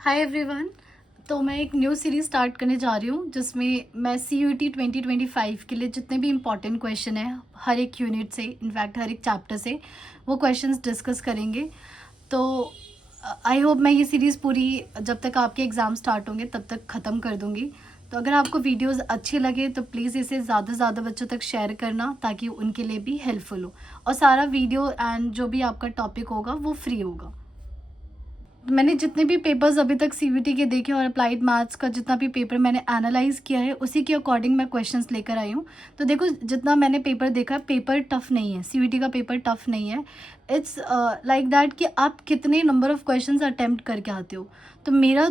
Hi everyone. तो मैं एक न्यू सीरीज़ स्टार्ट करने जा रही हूँ जिसमें मैं CUET 2025 के लिए जितने भी इम्पॉर्टेंट क्वेश्चन हैं हर एक यूनिट से, इनफैक्ट हर एक चैप्टर से वो क्वेश्चंस डिस्कस करेंगे। तो आई होप मैं ये सीरीज़ पूरी जब तक आपके एग्ज़ाम स्टार्ट होंगे तब तक ख़त्म कर दूँगी। तो अगर आपको वीडियोस अच्छे लगे तो प्लीज़ इसे ज़्यादा से ज़्यादा बच्चों तक शेयर करना ताकि उनके लिए भी हेल्पफुल हो, और सारा वीडियो एंड जो भी आपका टॉपिक होगा वो फ्री होगा। मैंने जितने भी पेपर्स अभी तक CBT के देखे और अप्लाइड मैथ्स का जितना भी पेपर मैंने एनालाइज किया है उसी के अकॉर्डिंग मैं क्वेश्चंस लेकर आई हूँ। तो देखो, जितना मैंने पेपर देखा, पेपर टफ़ नहीं है, CBT का पेपर टफ़ नहीं है। इट्स लाइक दैट कि आप कितने नंबर ऑफ़ क्वेश्चंस अटेम्प्ट करके आते हो। तो मेरा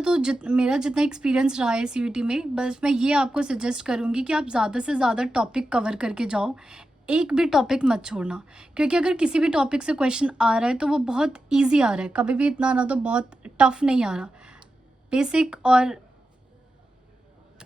जितना एक्सपीरियंस रहा है CBT में, बस मैं ये आपको सजेस्ट करूँगी कि आप ज़्यादा से ज़्यादा टॉपिक कवर करके जाओ, एक भी टॉपिक मत छोड़ना। क्योंकि अगर किसी भी टॉपिक से क्वेश्चन आ रहा है तो वो बहुत इजी आ रहा है, कभी भी इतना ना तो बहुत टफ नहीं आ रहा। बेसिक और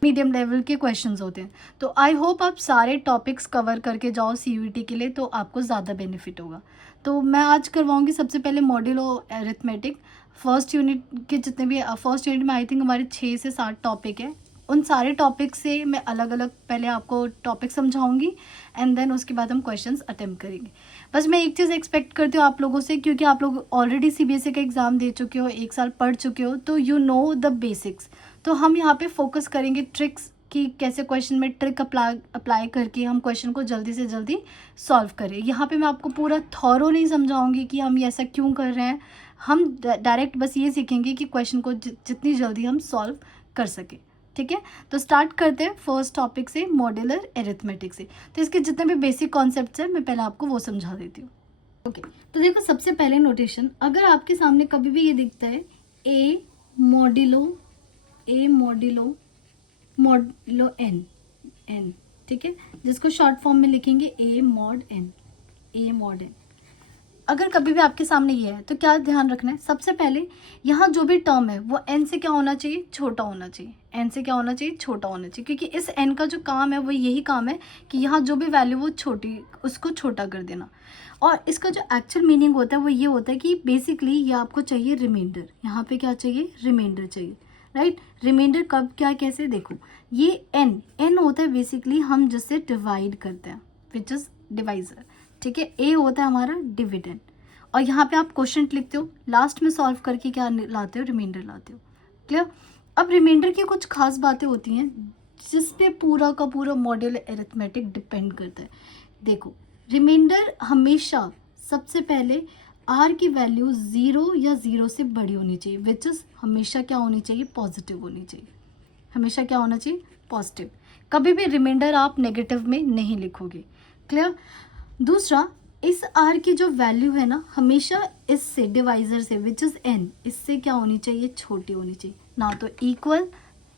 मीडियम लेवल के क्वेश्चंस होते हैं। तो आई होप आप सारे टॉपिक्स कवर करके जाओ CUET के लिए, तो आपको ज़्यादा बेनिफिट होगा। तो मैं आज करवाऊंगी सबसे पहले मॉड्यूलो अरिथमेटिक। फर्स्ट यूनिट के जितने भी फर्स्ट यूनिट में आई थिंक हमारे 6 से 7 टॉपिक है। उन सारे टॉपिक से मैं अलग अलग पहले आपको टॉपिक समझाऊंगी एंड देन उसके बाद हम क्वेश्चंस अटेम्प्ट करेंगे। बस मैं एक चीज़ एक्सपेक्ट करती हूँ आप लोगों से, क्योंकि आप लोग ऑलरेडी CBSE का एग्ज़ाम दे चुके हो, 1 साल पढ़ चुके हो, तो यू नो द बेसिक्स। तो हम यहाँ पे फोकस करेंगे ट्रिक्स कि कैसे क्वेश्चन में ट्रिक अप्लाई करके हम क्वेश्चन को जल्दी से जल्दी सॉल्व करें। यहाँ पे मैं आपको पूरा थॉरो नहीं समझाऊंगी कि हम ये ऐसा क्यों कर रहे हैं। हम डायरेक्ट बस ये सीखेंगे कि क्वेश्चन को जितनी जल्दी हम सॉल्व कर सकें। ठीक है, तो स्टार्ट करते हैं फर्स्ट टॉपिक से, मॉड्यूलर एरिथमेटिक से। तो इसके जितने भी बेसिक कॉन्सेप्ट्स हैं मैं पहले आपको वो समझा देती हूँ। ओके, तो देखो, सबसे पहले नोटेशन, अगर आपके सामने कभी भी ये दिखता है ए मॉड्यूलो एन, ठीक है, जिसको शॉर्ट फॉर्म में लिखेंगे ए मॉड एन। अगर कभी भी आपके सामने ये है तो क्या ध्यान रखना है, सबसे पहले यहाँ जो भी टर्म है वो n से क्या होना चाहिए, छोटा होना चाहिए। n से क्या होना चाहिए, छोटा होना चाहिए, क्योंकि इस n का जो काम है वो यही काम है कि यहाँ जो भी वैल्यू वो छोटी, उसको छोटा कर देना। और इसका जो एक्चुअल मीनिंग होता है वो ये होता है कि बेसिकली ये आपको चाहिए रिमाइंडर। यहाँ पे क्या चाहिए, रिमाइंडर चाहिए, राइट। रिमाइंडर कब, क्या, कैसे, देखो, ये n होता है बेसिकली हम जिससे डिवाइड करते हैं, विच इज डिवाइजर। ठीक है, ए होता है हमारा डिविडेंड। और यहाँ पे आप क्वेश्चन लिखते हो, लास्ट में सॉल्व करके क्या लाते हो, रिमाइंडर लाते हो। क्लियर। अब रिमाइंडर की कुछ खास बातें होती हैं जिस पे पूरा का पूरा मॉड्यूलर अरिथमेटिक डिपेंड करता है। देखो, रिमाइंडर हमेशा सबसे पहले आर की वैल्यू 0 या 0 से बड़ी होनी चाहिए, विच इज हमेशा क्या होनी चाहिए, पॉजिटिव होनी चाहिए। हमेशा क्या होना चाहिए, पॉजिटिव। कभी भी रिमाइंडर आप नेगेटिव में नहीं लिखोगे। क्लियर। दूसरा, इस आर की जो वैल्यू है ना, हमेशा इससे डिवाइजर से, विच इज n, इससे क्या होनी चाहिए, छोटी होनी चाहिए। ना तो इक्वल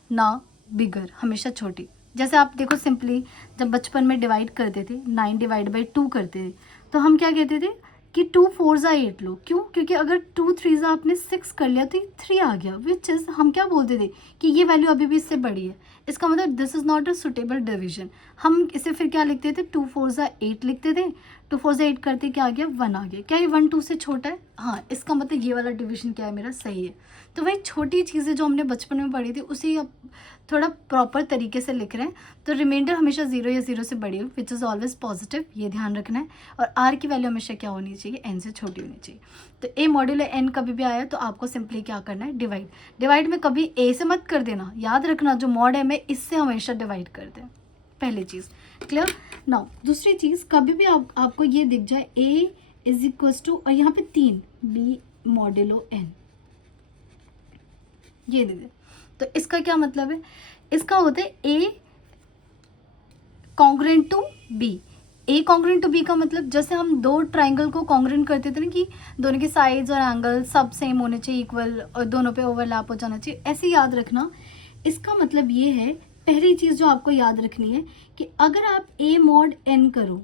ना बिगर, हमेशा छोटी। जैसे आप देखो, सिंपली जब बचपन में डिवाइड करते थे, 9 डिवाइड बाई 2 करते थे, तो हम क्या कहते थे कि 2 4 8 लो। क्यों, क्योंकि अगर 2 3 आपने 6 कर लिया तो ये 3 आ गया, विच इज हम क्या बोलते थे कि ये वैल्यू अभी भी इससे बड़ी है। इसका मतलब this is not a suitable division. हम इसे फिर क्या लिखते थे, 2 4 8 लिखते थे। 2 4 8 करते क्या आ गया, 1 आ गया। क्या ये 1 2 से छोटा है, हाँ, इसका मतलब ये वाला डिवीजन क्या है मेरा, सही है। तो वही छोटी चीज़ें जो हमने बचपन में पढ़ी थी उसे अब थोड़ा प्रॉपर तरीके से लिख रहे हैं। तो रिमाइंडर हमेशा 0 या 0 से बड़ी हो, विच इज़ ऑलवेज पॉजिटिव, ये ध्यान रखना है। और आर की वैल्यू हमेशा क्या होनी चाहिए, n से छोटी होनी चाहिए। तो ए मॉड्यूलर n कभी भी आया तो आपको सिंपली क्या करना है, डिवाइड में कभी a से मत कर देना, याद रखना जो मॉड है मैं इससे हमेशा डिवाइड कर दें, पहली चीज़। क्लियर। नाउ दूसरी चीज़, कभी भी आपको ये दिख जाए a इज इक्वल टू, और यहाँ पे 3 b मॉड्यूलो n, ये दे दे, तो इसका क्या मतलब है, इसका होता है a congruent to b। A congruent to b का मतलब, जैसे हम दो ट्राइंगल को कॉन्ग्रेंट करते थे ना कि दोनों के साइड्स और एंगल सब सेम होने चाहिए, इक्वल, और दोनों पे ओवरलैप हो जाना चाहिए, ऐसे याद रखना। इसका मतलब ये है, पहली चीज़ जो आपको याद रखनी है कि अगर आप a मॉड n करो,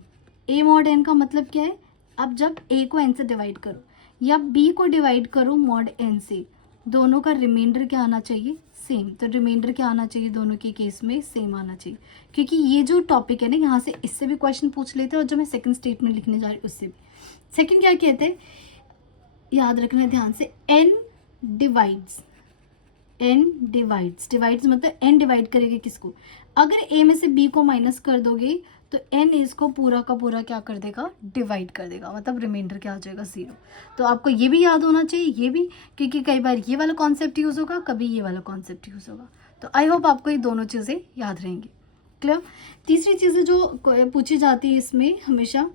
a मॉड n का मतलब क्या है, अब जब a को n से डिवाइड करो या b को डिवाइड करो मॉड n से, दोनों का रिमाइंडर क्या आना चाहिए, सेम। तो रिमाइंडर क्या आना चाहिए, दोनों के केस में सेम आना चाहिए, क्योंकि ये जो टॉपिक है ना, यहाँ से इससे भी क्वेश्चन पूछ लेते हैं और जो मैं सेकंड स्टेटमेंट लिखने जा रही हूँ उससे भी। सेकंड क्या कहते हैं, याद रखना ध्यान से, n डिवाइड्स n डिवाइड्स मतलब n डिवाइड करेगा किसको? अगर a में से b को माइनस कर दोगे तो n इसको पूरा का पूरा क्या कर देगा? डिवाइड कर देगा, मतलब रिमाइंडर क्या हो जाएगा? 0। तो आपको ये भी याद होना चाहिए, ये भी, क्योंकि कई बार ये वाला कॉन्सेप्ट यूज़ होगा, कभी ये वाला कॉन्सेप्ट यूज़ होगा। तो आई होप आपको ये दोनों चीज़ें याद रहेंगी। क्लियर? तीसरी चीज़ें जो पूछी जाती है इसमें हमेशा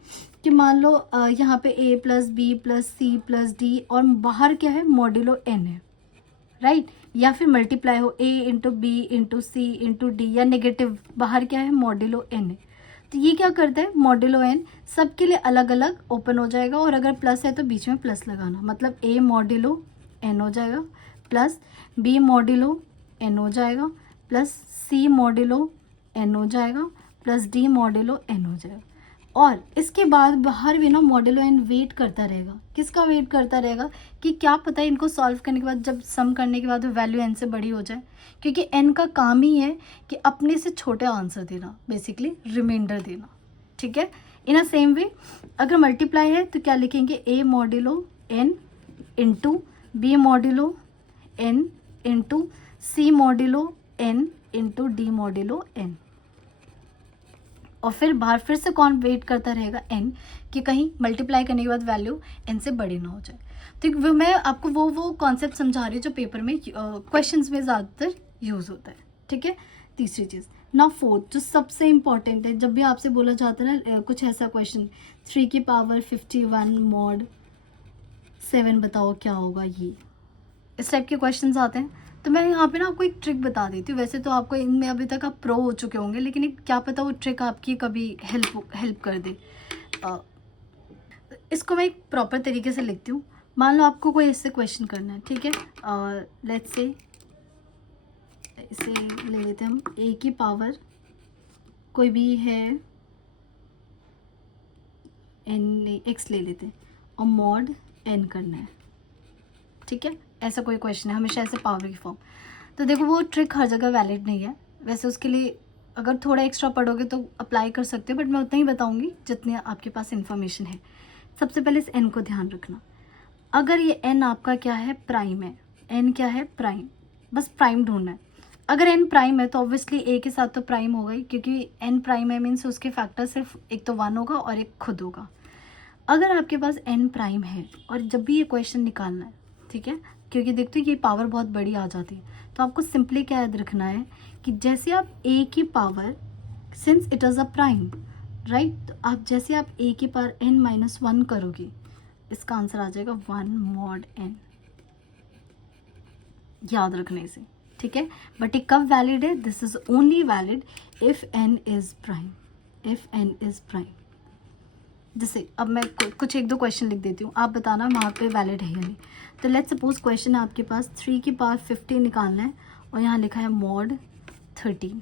कि मान लो यहाँ पे a plus b plus c plus d और बाहर क्या है? मॉड्यूलो n है, राइट? या फिर मल्टीप्लाई हो a into b into c into d, या नेगेटिव बाहर क्या है? मॉड्यूलो n है। तो ये क्या करता है? मॉड्यूलो n सबके लिए अलग अलग ओपन हो जाएगा, और अगर प्लस है तो बीच में प्लस लगाना, मतलब a मॉड्यूलो n हो जाएगा, प्लस b मॉड्यूलो n हो जाएगा, प्लस c मॉड्यूलो n हो जाएगा, प्लस d मॉड्यूलो n हो जाएगा। और इसके बाद बाहर भी ना मॉड्यूलो n वेट करता रहेगा। किसका वेट करता रहेगा? कि क्या पता है इनको सॉल्व करने के बाद, जब सम करने के बाद वैल्यू n से बड़ी हो जाए, क्योंकि n का काम ही है कि अपने से छोटे आंसर देना, बेसिकली रिमाइंडर देना। ठीक है? इन अ सेम वे अगर मल्टीप्लाई है तो क्या लिखेंगे? a modulo n into b modulo n into c modulo n into d modulo n। और फिर बाहर फिर से कौन वेट करता रहेगा? n, कि कहीं मल्टीप्लाई करने के बाद वैल्यू n से बड़ी ना हो जाए। तो वो मैं आपको वो कॉन्सेप्ट समझा रही हूँ जो पेपर में क्वेश्चंस में ज़्यादातर यूज़ होता है। ठीक है? तीसरी चीज़। नाउ फोर्थ जो सबसे इम्पॉर्टेंट है, जब भी आपसे बोला जाता है ना कुछ ऐसा क्वेश्चन 3 की पावर 51 मॉड 7 बताओ क्या होगा, ये इस टाइप के क्वेश्चंस आते हैं। तो मैं यहाँ पे ना आपको एक ट्रिक बता देती हूँ। वैसे तो आपको इनमें अभी तक आप प्रो हो चुके होंगे, लेकिन एक क्या पता वो ट्रिक आपकी कभी हेल्प कर दे। इसको मैं एक प्रॉपर तरीके से लिखती हूँ। मान लो आपको कोई इससे क्वेश्चन करना है, ठीक है? लेट्स से इसे ले लेते हैं हम, a की पावर कोई भी है n x ले लेते हैं और मॉड n करना है। ठीक है? ऐसा कोई क्वेश्चन है, हमेशा ऐसे पावर की फॉर्म। तो देखो वो ट्रिक हर जगह वैलिड नहीं है। वैसे उसके लिए अगर थोड़ा एक्स्ट्रा पढ़ोगे तो अप्लाई कर सकते हो, बट मैं उतना ही बताऊंगी जितनी आपके पास इन्फॉर्मेशन है। सबसे पहले इस n को ध्यान रखना। अगर ये n आपका क्या है? प्राइम है। n क्या है? प्राइम। बस प्राइम ढूंढना है। अगर n प्राइम है तो ऑब्वियसली a के साथ तो प्राइम होगा ही, क्योंकि n प्राइम है मीन्स उसके फैक्टर सिर्फ एक तो 1 होगा और एक खुद होगा। अगर आपके पास n प्राइम है और जब भी ये क्वेश्चन निकालना है, ठीक है, क्योंकि देखते हो ये पावर बहुत बड़ी आ जाती है, तो आपको सिंपली क्या याद रखना है कि जैसे आप a की power, since it is a prime, right, तो आप जैसे आप a की पावर n-1 करोगे, इसका आंसर आ जाएगा 1 मॉड n। याद रखने से, ठीक है? बट ये कब वैलिड है? This is only valid if n is prime, if n is prime. जैसे अब मैं कुछ एक दो क्वेश्चन लिख देती हूँ, आप बताना वहाँ पे वैलिड है या नहीं। तो लेट्स सपोज क्वेश्चन है आपके पास 3 की पावर 50 निकालना है और यहाँ लिखा है मॉड 13।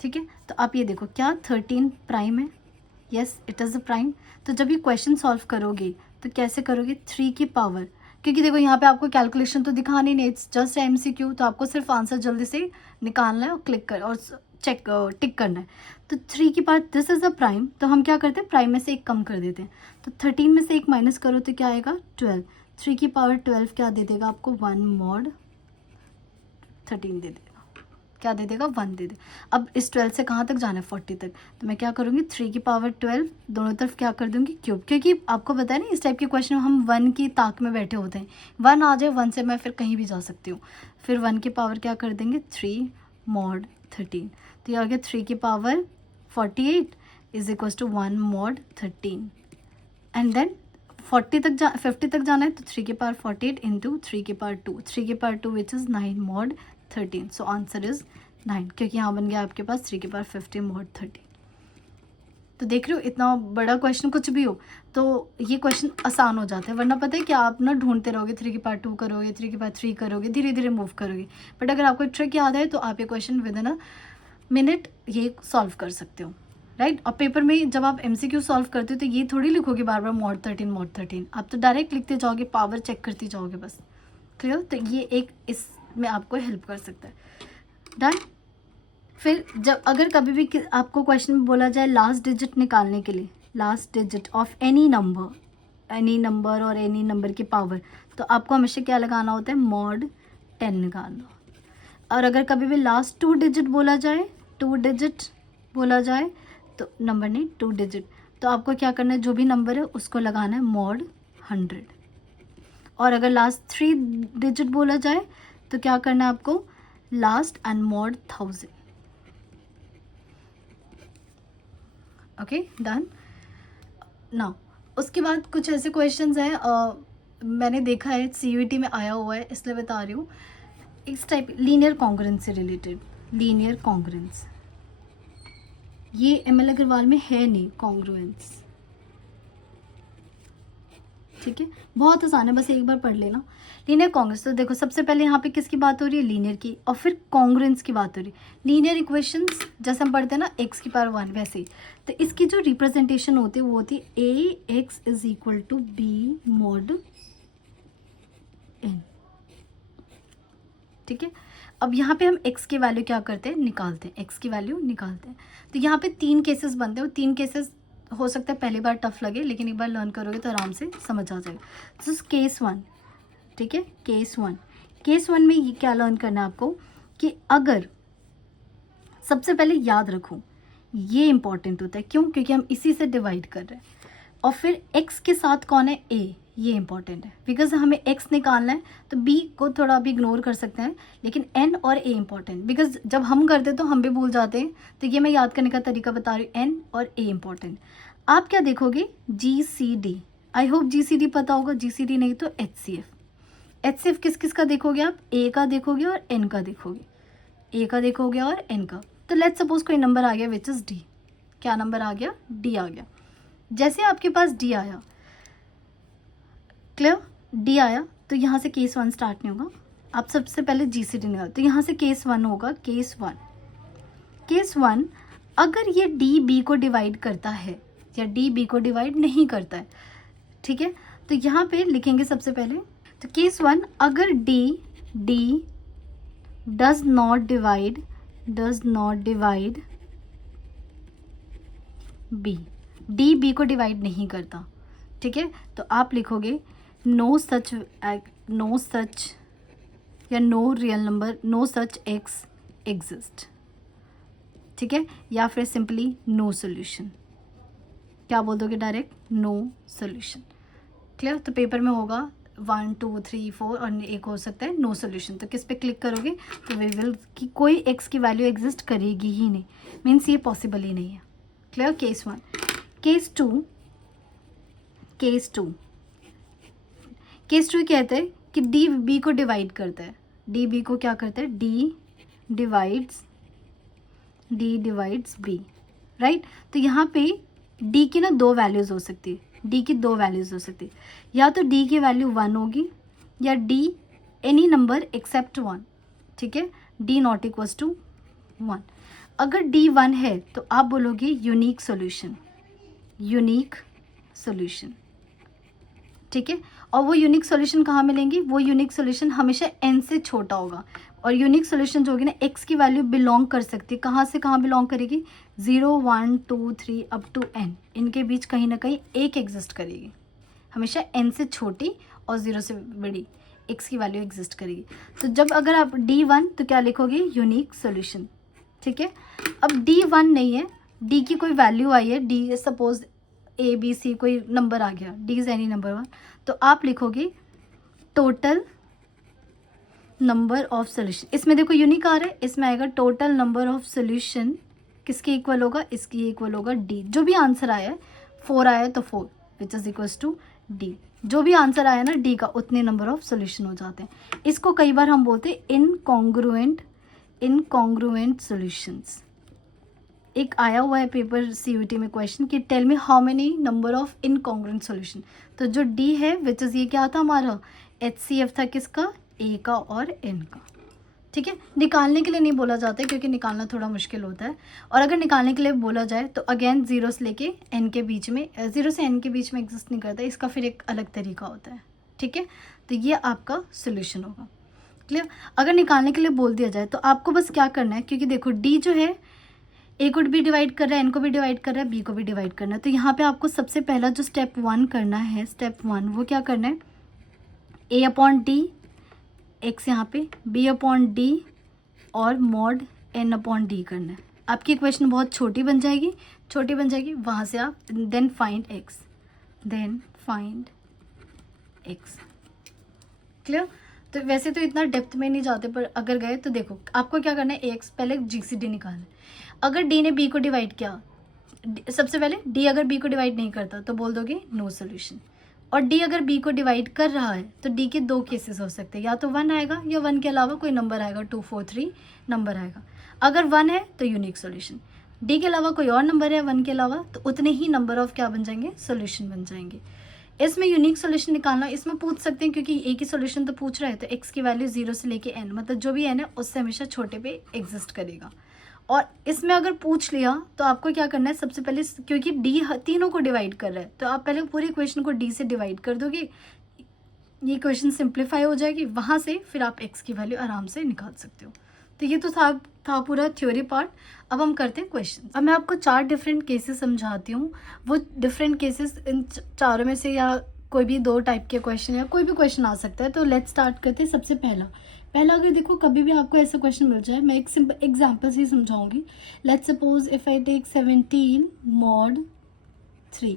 ठीक है? तो आप ये देखो, क्या 13 प्राइम है? Yes, it is a prime. तो जब ये क्वेश्चन सॉल्व करोगे तो कैसे करोगे? 3 की पावर, क्योंकि देखो यहाँ पे आपको कैलकुलेशन तो दिखानी नहीं, इट्स जस्ट MCQ, तो आपको सिर्फ आंसर जल्दी से निकालना है और क्लिक कर और चेक टिक करना है। तो 3 की power, this is a prime, तो हम क्या करते हैं? प्राइम में से एक कम कर देते हैं। तो 13 में से एक माइनस करो तो क्या आएगा? 12। 3 की पावर 12 क्या दे देगा आपको? 1 मॉड 13 दे देगा। क्या दे देगा? 1 दे दे। अब इस 12 से कहाँ तक जाना है? 40 तक। तो मैं क्या करूँगी? 3 की पावर 12 दोनों तरफ क्या कर दूँगी? क्यूब, क्योंकि आपको पता है ना इस टाइप के क्वेश्चन में हम 1 की ताक में बैठे होते हैं। 1 आ जाए, 1 से मैं फिर कहीं भी जा सकती हूँ। फिर 1 की पावर क्या कर देंगे? 3 मॉड 13। तो ये आ गया 3 की power 48 is equal to 1 mod 13। And then 50 तक जाना है, तो 3 की पावर 48 इंटू 3 की पावर 2, 3 की power 2 which is 9 mod 13। So answer is 9, क्योंकि यहाँ बन गया आपके पास 3 की पावर 50 मॉड 13। तो देख रहे हो, इतना बड़ा क्वेश्चन कुछ भी हो तो ये क्वेश्चन आसान हो जाता है, वरना पता है कि आप ना ढूंढते रहोगे, 3 की पावर 2 करोगे, 3 की पावर 3 करोगे, धीरे धीरे मूव करोगे। बट अगर आपको ट्रिक याद है तो आप ये question with in a minute ये सॉल्व कर सकते हो, राइट? और पेपर में जब आप MCQ सॉल्व करते हो तो ये थोड़ी लिखोगे बार बार मॉड 13, आप तो डायरेक्ट लिखते जाओगे, पावर चेक करती जाओगे बस। क्लियर? तो ये एक इसमें आपको हेल्प कर सकता है। डन? फिर जब अगर कभी भी आपको क्वेश्चन में बोला जाए लास्ट डिजिट निकालने के लिए, last digit of any number और एनी नंबर की पावर, तो आपको हमेशा क्या लगाना होता है? मॉड 10 निकालना। और अगर कभी भी लास्ट 2 डिजिट बोला जाए, 2 डिजिट बोला जाए तो नंबर नहीं 2 डिजिट, तो आपको क्या करना है, जो भी नंबर है उसको लगाना है mod 100। और अगर लास्ट 3 डिजिट बोला जाए तो क्या करना है आपको, last and mod 1000। Okay done. Now उसके बाद कुछ ऐसे क्वेश्चंस हैं, मैंने देखा है CUET में आया हुआ है इसलिए बता रही हूँ। इस टाइप लीनियर कॉन्ग्रुएंस से रिलेटेड, लीनियर कॉन्ग्रुएंस, ये ML अग्रवाल में है नहीं कॉन्ग्रुएंस, ठीक है, बहुत आसान है, बस एक बार पढ़ लेना। लीनियर कॉन्ग्रुएंस, तो देखो सबसे पहले यहाँ पे किसकी बात हो रही है, लीनियर की, और फिर कॉन्ग्रुएंस की बात हो रही है। लीनियर इक्वेशंस जैसे हम पढ़ते हैं ना x⁻1 वैसे ही, तो इसकी जो रिप्रेजेंटेशन होती है वो होती है AX = B mod n, ठीक है। अब यहाँ पे हम x की वैल्यू क्या करते हैं, निकालते हैं, x की वैल्यू निकालते हैं। तो यहाँ पे 3 केसेस बनते हैं, और 3 केसेस हो सकता है पहली बार टफ लगे, लेकिन एक बार लर्न करोगे तो आराम से समझ आ जाएगा। तो केस 1, ठीक है, केस 1 में ये क्या लर्न करना है आपको, कि अगर सबसे पहले याद रखो ये इंपॉर्टेंट होता है, क्यों, क्योंकि हम इसी से डिवाइड कर रहे हैं, और फिर x के साथ कौन है, a, ये इंपॉर्टेंट है, बिकॉज हमें x निकालना है, तो b को थोड़ा भी इग्नोर कर सकते हैं, लेकिन n और a इंपॉर्टेंट, बिकॉज जब हम करते तो हम भी भूल जाते हैं, तो ये मैं याद करने का तरीका बता रही हूँ, n और a इंपॉर्टेंट। आप क्या देखोगे, GCD, आई होप GCD पता होगा, GCD नहीं तो HCF किस किस का देखोगे आप, a का देखोगे और n का देखोगे, a का देखोगे और n का। तो लेट्स सपोज कोई नंबर आ गया विच इज़ d, क्या नंबर आ गया, d आ गया। जैसे आपके पास d आया, क्लियर, d आया, तो यहाँ से केस 1 स्टार्ट नहीं होगा, आप सबसे पहले GCD निकालो, तो यहाँ से केस 1 होगा, केस 1 अगर ये d b को डिवाइड करता है या d b को डिवाइड नहीं करता है, ठीक है, तो यहाँ पे लिखेंगे सबसे पहले, तो केस 1 अगर d does not divide b, d b को डिवाइड नहीं करता, ठीक है, तो आप लिखोगे नो सच या no real number, no such x exist, ठीक है, या फिर सिंपली नो सोल्यूशन, क्या बोल दोगे डायरेक्ट, नो सोल्यूशन, क्लियर। तो पेपर में होगा 1 2 3 4 और एक हो सकता है नो सोल्यूशन, तो किस पे क्लिक करोगे, तो वी विल कि कोई x की वैल्यू एग्जिस्ट करेगी ही नहीं, मीन्स ये पॉसिबल ही नहीं है, क्लियर। केस 1, केस टू कहते हैं कि d b को डिवाइड करता है, d b को क्या करता है, d डिवाइड्स b, राइट। तो यहाँ पे d की ना 2 वैल्यूज़ हो सकती है, d की 2 वैल्यूज़ हो सकती है, या तो d की वैल्यू 1 होगी या d एनी नंबर एक्सेप्ट 1, ठीक है, d नॉट इक्वल्स टू 1। अगर d 1 है तो आप बोलोगे यूनिक सोल्यूशन, ठीक है, और वो यूनिक सोल्यूशन कहाँ मिलेंगी, वो यूनिक सोल्यूशन हमेशा n से छोटा होगा, और यूनिक सोल्यूशन जो होगी ना x की वैल्यू बिलोंग कर सकती है, कहाँ से कहाँ बिलोंग करेगी, 0 1 2 3 अप टू n, इनके बीच कहीं ना कहीं एक एग्जिस्ट करेगी, हमेशा n से छोटी और 0 से बड़ी x की वैल्यू एग्जिस्ट करेगी। तो जब अगर आप d1 तो क्या लिखोगे, यूनिक सोल्यूशन, ठीक है। अब d1 नहीं है, d की कोई वैल्यू आई है, d सपोज ABC कोई नंबर आ गया, d इज एनी नंबर 1, तो आप लिखोगे टोटल नंबर ऑफ सोल्यूशन, इसमें देखो यूनिक आ रहा है, इसमें आएगा टोटल नंबर ऑफ सोल्यूशन, किसके इक्वल होगा, इसकी इक्वल होगा d, जो भी आंसर आया है 4 आया है तो 4 which is equals to d, जो भी आंसर आया ना d का उतने नंबर ऑफ सोल्यूशन हो जाते हैं। इसको कई बार हम बोलते हैं इनकॉन्ग्रुएंट सॉल्यूशंस। एक आया हुआ है पेपर CUET में क्वेश्चन कि tell me how many number of incongruent solution, तो जो d है विच इज़ ये क्या था हमारा, HCF था किसका, a का और n का, ठीक है। निकालने के लिए नहीं बोला जाता है क्योंकि निकालना थोड़ा मुश्किल होता है, और अगर निकालने के लिए बोला जाए तो अगेन 0 से लेके n के बीच में, 0 से n के बीच में एग्जिस्ट नहीं करता, इसका फिर एक अलग तरीका होता है, ठीक है। तो ये आपका सोल्यूशन होगा, क्लियर। अगर निकालने के लिए बोल दिया जाए तो आपको बस क्या करना है, क्योंकि देखो d जो है a को भी डिवाइड कर रहा है, n को भी डिवाइड कर रहा है, b को भी डिवाइड करना है, तो यहाँ पे आपको सबसे पहला जो स्टेप 1 करना है, स्टेप 1 वो क्या करना है, a अपॉन d x यहाँ पे b/d और mod n/d करना है। आपकी इक्वेशन बहुत छोटी बन जाएगी, वहाँ से आप देन फाइंड x। क्लियर? तो वैसे तो इतना डेप्थ में नहीं जाते, पर अगर गए तो देखो आपको क्या करना है, ax पहले GCD निकालना है। अगर d ने b को डिवाइड किया, सबसे पहले d अगर b को डिवाइड नहीं करता तो बोल दोगे नो सोल्यूशन, और d अगर b को डिवाइड कर रहा है तो d के दो केसेस हो सकते हैं, या तो 1 आएगा या 1 के अलावा कोई नंबर आएगा, 2 4 3 नंबर आएगा। अगर 1 है तो यूनिक सोल्यूशन, d के अलावा कोई और नंबर है 1 के अलावा तो उतने ही नंबर ऑफ क्या बन जाएंगे, सोल्यूशन बन जाएंगे। इसमें यूनिक सोल्यूशन निकालना, इसमें पूछ सकते हैं क्योंकि एक ही सोल्यूशन तो पूछ रहा है, तो x की वैल्यू 0 से लेके n, मतलब जो भी n है उससे हमेशा छोटे पे एग्जिस्ट करेगा। और इसमें अगर पूछ लिया तो आपको क्या करना है, सबसे पहले क्योंकि d तीनों को डिवाइड कर रहा है तो आप पहले पूरी इक्वेशन को d से डिवाइड कर दोगे, ये इक्वेशन सिंप्लीफाई हो जाएगी, वहाँ से फिर आप x की वैल्यू आराम से निकाल सकते हो। तो ये तो था पूरा थ्योरी पार्ट। अब हम करते हैं क्वेश्चन। अब मैं आपको 4 डिफरेंट केसेस समझाती हूँ, वो डिफरेंट केसेस इन चारों में से या कोई भी 2 टाइप के क्वेश्चन या कोई भी क्वेश्चन आ सकता है। तो लेट्स स्टार्ट करते हैं। सबसे पहला अगर देखो कभी भी आपको ऐसा क्वेश्चन मिल जाए, मैं एक सिंपल एग्जाम्पल से ही समझाऊंगी। Let's suppose if I take 17 mod 3।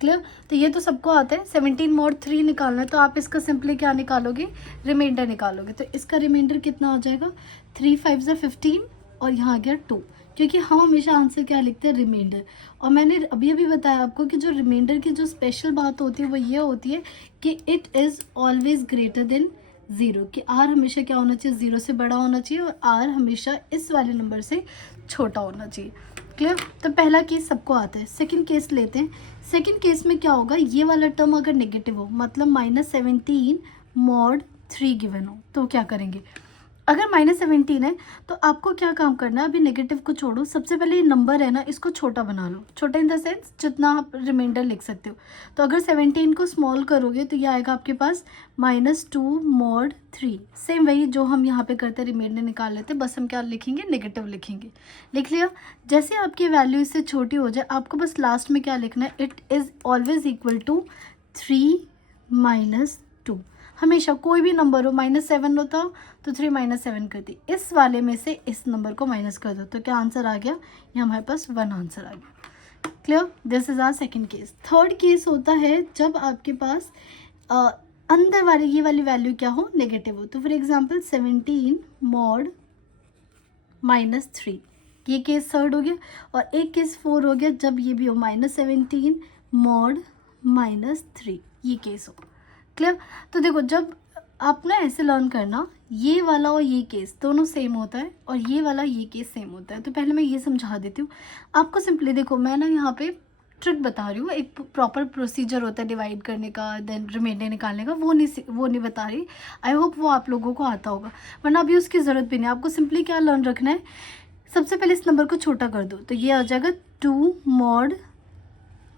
Clear? तो ये तो सबको आता है, 17 mod 3 निकालना है, तो आप इसका सिंपली क्या निकालोगे, रिमाइंडर निकालोगे। तो इसका रिमाइंडर कितना आ जाएगा, 3 5 15 और यहाँ आ गया 2, क्योंकि हम हमेशा आंसर क्या लिखते हैं, रिमाइंडर। और मैंने अभी बताया आपको कि जो रिमाइंडर की जो स्पेशल बात होती है वो ये होती है कि it is always greater than 0, कि r हमेशा क्या होना चाहिए, 0 से बड़ा होना चाहिए और r हमेशा इस वाले नंबर से छोटा होना चाहिए। क्लियर? तो पहला केस सबको आता है। सेकंड केस लेते हैं। सेकंड केस में क्या होगा, ये वाला टर्म अगर नेगेटिव हो, मतलब -17 mod 3 गिवन हो, तो क्या करेंगे। अगर -17 है तो आपको क्या काम करना है, अभी नेगेटिव को छोड़ो, सबसे पहले ये नंबर है ना इसको छोटा बना लो, छोटा इन द सेंस जितना आप रिमाइंडर लिख सकते हो। तो अगर 17 को स्मॉल करोगे तो ये आएगा आपके पास -2 mod 3। सेम वही जो हम यहाँ पे करते हैं, रिमाइंडर निकाल लेते हैं, बस हम क्या लिखेंगे, नेगेटिव लिखेंगे। लिख लिया। जैसे आपकी वैल्यू इससे छोटी हो जाए, आपको बस लास्ट में क्या लिखना है, it is always equal to 3 - 2। हमेशा कोई भी नंबर हो, -7 होता तो 3 - 7 कर दी, इस वाले में से इस नंबर को माइनस कर दो, तो क्या आंसर आ गया, ये हमारे पास 1 आंसर आ गया। Clear? This is our second case. Third case होता है जब आपके पास अंदर वाली ये वाली वैल्यू क्या हो, नेगेटिव हो। तो फॉर एग्जांपल 17 mod -3, ये केस थर्ड हो गया। और एक केस 4 हो गया जब ये भी हो, -17 mod -3, ये केस हो। क्लियर? तो देखो जब आप ना ऐसे लर्न करना, ये वाला और ये केस दोनों सेम होता है और ये वाला ये केस सेम होता है। तो पहले मैं ये समझा देती हूँ आपको। सिंपली देखो, मैं ना यहाँ पे ट्रिक बता रही हूँ, एक प्रॉपर प्रोसीजर होता है डिवाइड करने का, देन रिमाइंडर निकालने का, वो नहीं बता रही। आई होप वो आप लोगों को आता होगा, वरना अभी उसकी ज़रूरत भी नहीं। आपको सिंपली क्या लर्न रखना है, सबसे पहले इस नंबर को छोटा कर दो, तो ये आ जाएगा 2 mod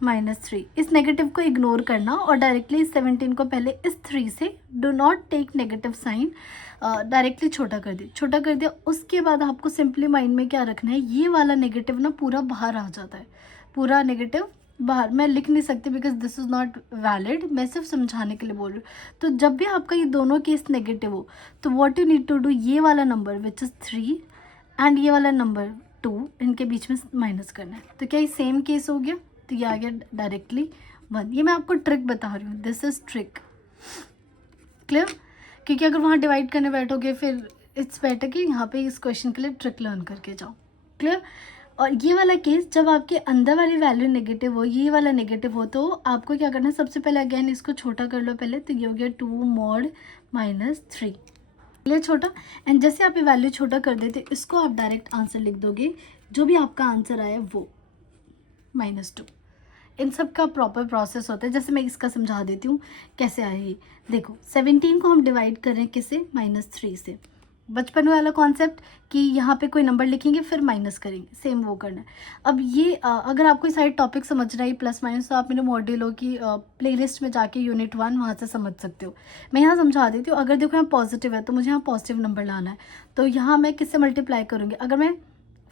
-3। इस नेगेटिव को इग्नोर करना और डायरेक्टली इस 17 को पहले इस 3 से, do not take negative sign, directly छोटा कर दिया। उसके बाद आपको सिंपली माइंड में क्या रखना है, ये वाला नेगेटिव ना पूरा बाहर आ जाता है, पूरा नेगेटिव बाहर। मैं लिख नहीं सकती because this is not valid, मैं सिर्फ समझाने के लिए बोल रही हूँ। तो जब भी आपका ये दोनों केस नेगेटिव हो तो what you need to do, ये वाला नंबर विच इज़ 3 एंड ये वाला नंबर 2, इनके बीच में माइनस करना है। तो क्या ये सेम केस हो गया, तो ये आ गया डायरेक्टली 1। ये मैं आपको ट्रिक बता रही हूँ, दिस इज ट्रिक। क्लियर? क्योंकि अगर वहाँ डिवाइड करने बैठोगे फिर इट्स बेटर कि यहाँ पे इस क्वेश्चन के लिए ट्रिक लर्न करके जाओ। क्लियर? और ये वाला केस जब आपके अंदर वाली वैल्यू नेगेटिव हो, ये वाला नेगेटिव हो, तो आपको क्या करना है, सबसे पहले अगेन इसको छोटा कर लो पहले, तो ये हो गया 2 mod -3, पहले छोटा। एंड जैसे आप ये वैल्यू छोटा कर देते, इसको आप डायरेक्ट आंसर लिख दोगे, जो भी आपका आंसर आया वो -2। इन सब का प्रॉपर प्रोसेस होता है। जैसे मैं इसका समझा देती हूँ कैसे आए ये। देखो 17 को हम डिवाइड कर रहे हैं किससे, -3 से। बचपन वाला कॉन्सेप्ट कि यहाँ पे कोई नंबर लिखेंगे फिर माइनस करेंगे, सेम वो करना है। अब ये अगर आपको सारे टॉपिक समझ रहा है प्लस माइनस, तो आप मेरे मॉड्यूलों की प्लेलिस्ट में जाके यूनिट 1 वहाँ से समझ सकते हो। मैं यहाँ समझा देती हूँ। अगर देखो यहाँ पॉजिटिव है तो मुझे यहाँ पॉजिटिव नंबर लाना है, तो यहाँ मैं किससे मल्टीप्लाई करूँगी। अगर मैं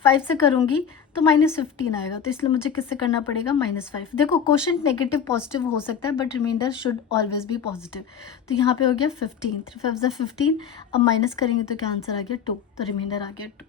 5 से करूँगी तो -15 आएगा, तो इसलिए मुझे किससे करना पड़ेगा, -5। देखो क्वोशंट नेगेटिव पॉजिटिव हो सकता है but remainder should always be positive. तो यहाँ पे हो गया 15, 3 5 ज़ा 15, अब माइनस करेंगे तो क्या आंसर आ गया 2, तो रिमाइंडर आ गया 2।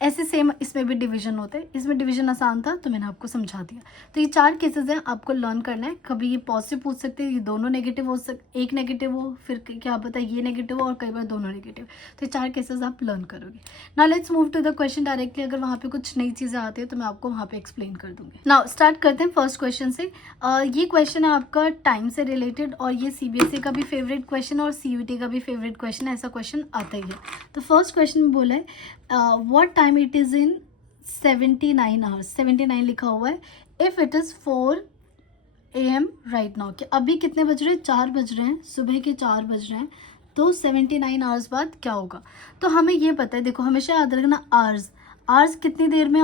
ऐसे सेम इसमें भी डिवीजन होता है, इसमें डिवीजन आसान था तो मैंने आपको समझा दिया। तो ये 4 केसेस हैं, आपको लर्न करना है। कभी ये पॉजिटिव पूछ सकते हैं, ये दोनों नेगेटिव हो सकते, एक नेगेटिव हो, फिर क्या पता ये नेगेटिव हो और कई बार दोनों नेगेटिव। तो ये 4 केसेस आप लर्न करोगे। Now let's move to the question directly. अगर वहाँ पे कुछ नई चीज़ें आती है तो मैं आपको वहाँ पे एक्सप्लेन कर दूंगी। नाउ स्टार्ट करते हैं फर्स्ट क्वेश्चन से। ये क्वेश्चन है आपका टाइम से रिलेटेड, और ये CBSE का भी फेवरेट क्वेश्चन और CUT का भी फेवरेट क्वेश्चन है, ऐसा क्वेश्चन आता ही है। तो फर्स्ट क्वेश्चन में बोला है what time it is in 79 hours, 79 लिखा हुआ है। If it is 4 AM right now, कि अभी कितने बज रहे हैं, 4 बज रहे हैं, सुबह के 4 बज रहे हैं, तो 79 आवर्स बाद क्या होगा। तो हमें ये पता है, देखो हमेशा याद रखना आवर्स कितनी देर में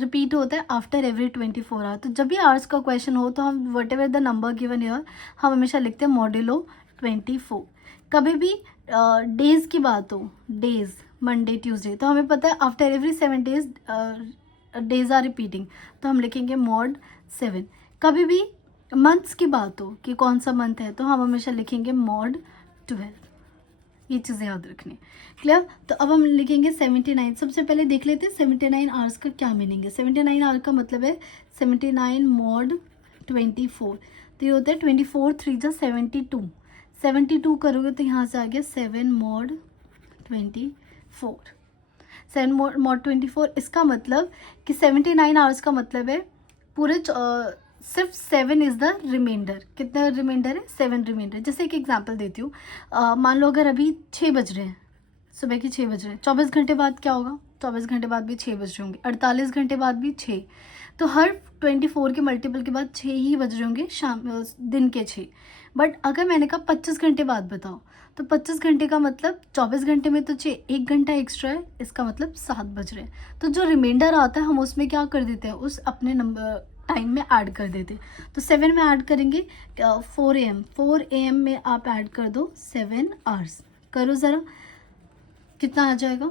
रिपीट होता है, आफ्टर एवरी 24 आवर। तो जब भी आवर्स का क्वेश्चन हो तो हम what ever the number given here हम हमेशा लिखते हैं मॉड्यूलो 24। कभी भी डेज़ की बात हो, डेज़ मंडे ट्यूसडे, तो हमें पता है after every 7 days days are repeating, तो हम लिखेंगे मॉड 7। कभी भी मंथ्स की बात हो कि कौन सा मंथ है, तो हम हमेशा लिखेंगे मॉड 12। ये चीज़ें याद रखनी, क्लियर। तो अब हम लिखेंगे 79। सबसे पहले देख लेते हैं 79 आवर्स का क्या मीनिंग है। 79 आवर का मतलब है 79 मॉड 24। तो ये होता है 24 3 जा 72, 72 करोगे तो यहाँ से आ गया 7 मॉड 24, 7 मॉड 24। इसका मतलब कि 79 आवर्स का मतलब है पूरे सिर्फ 7 इज़ द रिमाइंडर। कितना रिमाइंडर है, 7 रिमाइंडर। जैसे एक एग्जांपल देती हूँ, मान लो अगर अभी 6 बज रहे हैं, सुबह के 6 बज रहे हैं, 24 घंटे बाद क्या होगा, 24 घंटे बाद भी 6 बज रहे होंगे, 48 घंटे बाद भी 6, तो हर 24 के मल्टीपल के बाद 6 ही बज रहे होंगे, दिन के 6। बट अगर मैंने कहा 25 घंटे बाद बताओ, तो 25 घंटे का मतलब 24 घंटे में तो 6, 1 घंटा एक्स्ट्रा है, इसका मतलब 7 बज रहे हैं। तो जो रिमाइंडर आता है हम उसमें क्या कर देते हैं, उस अपने नंबर टाइम में ऐड कर देते हैं। तो 7 में ऐड करेंगे 4 AM, 4 AM में आप ऐड कर दो 7 आवर्स। करो ज़रा कितना आ जाएगा,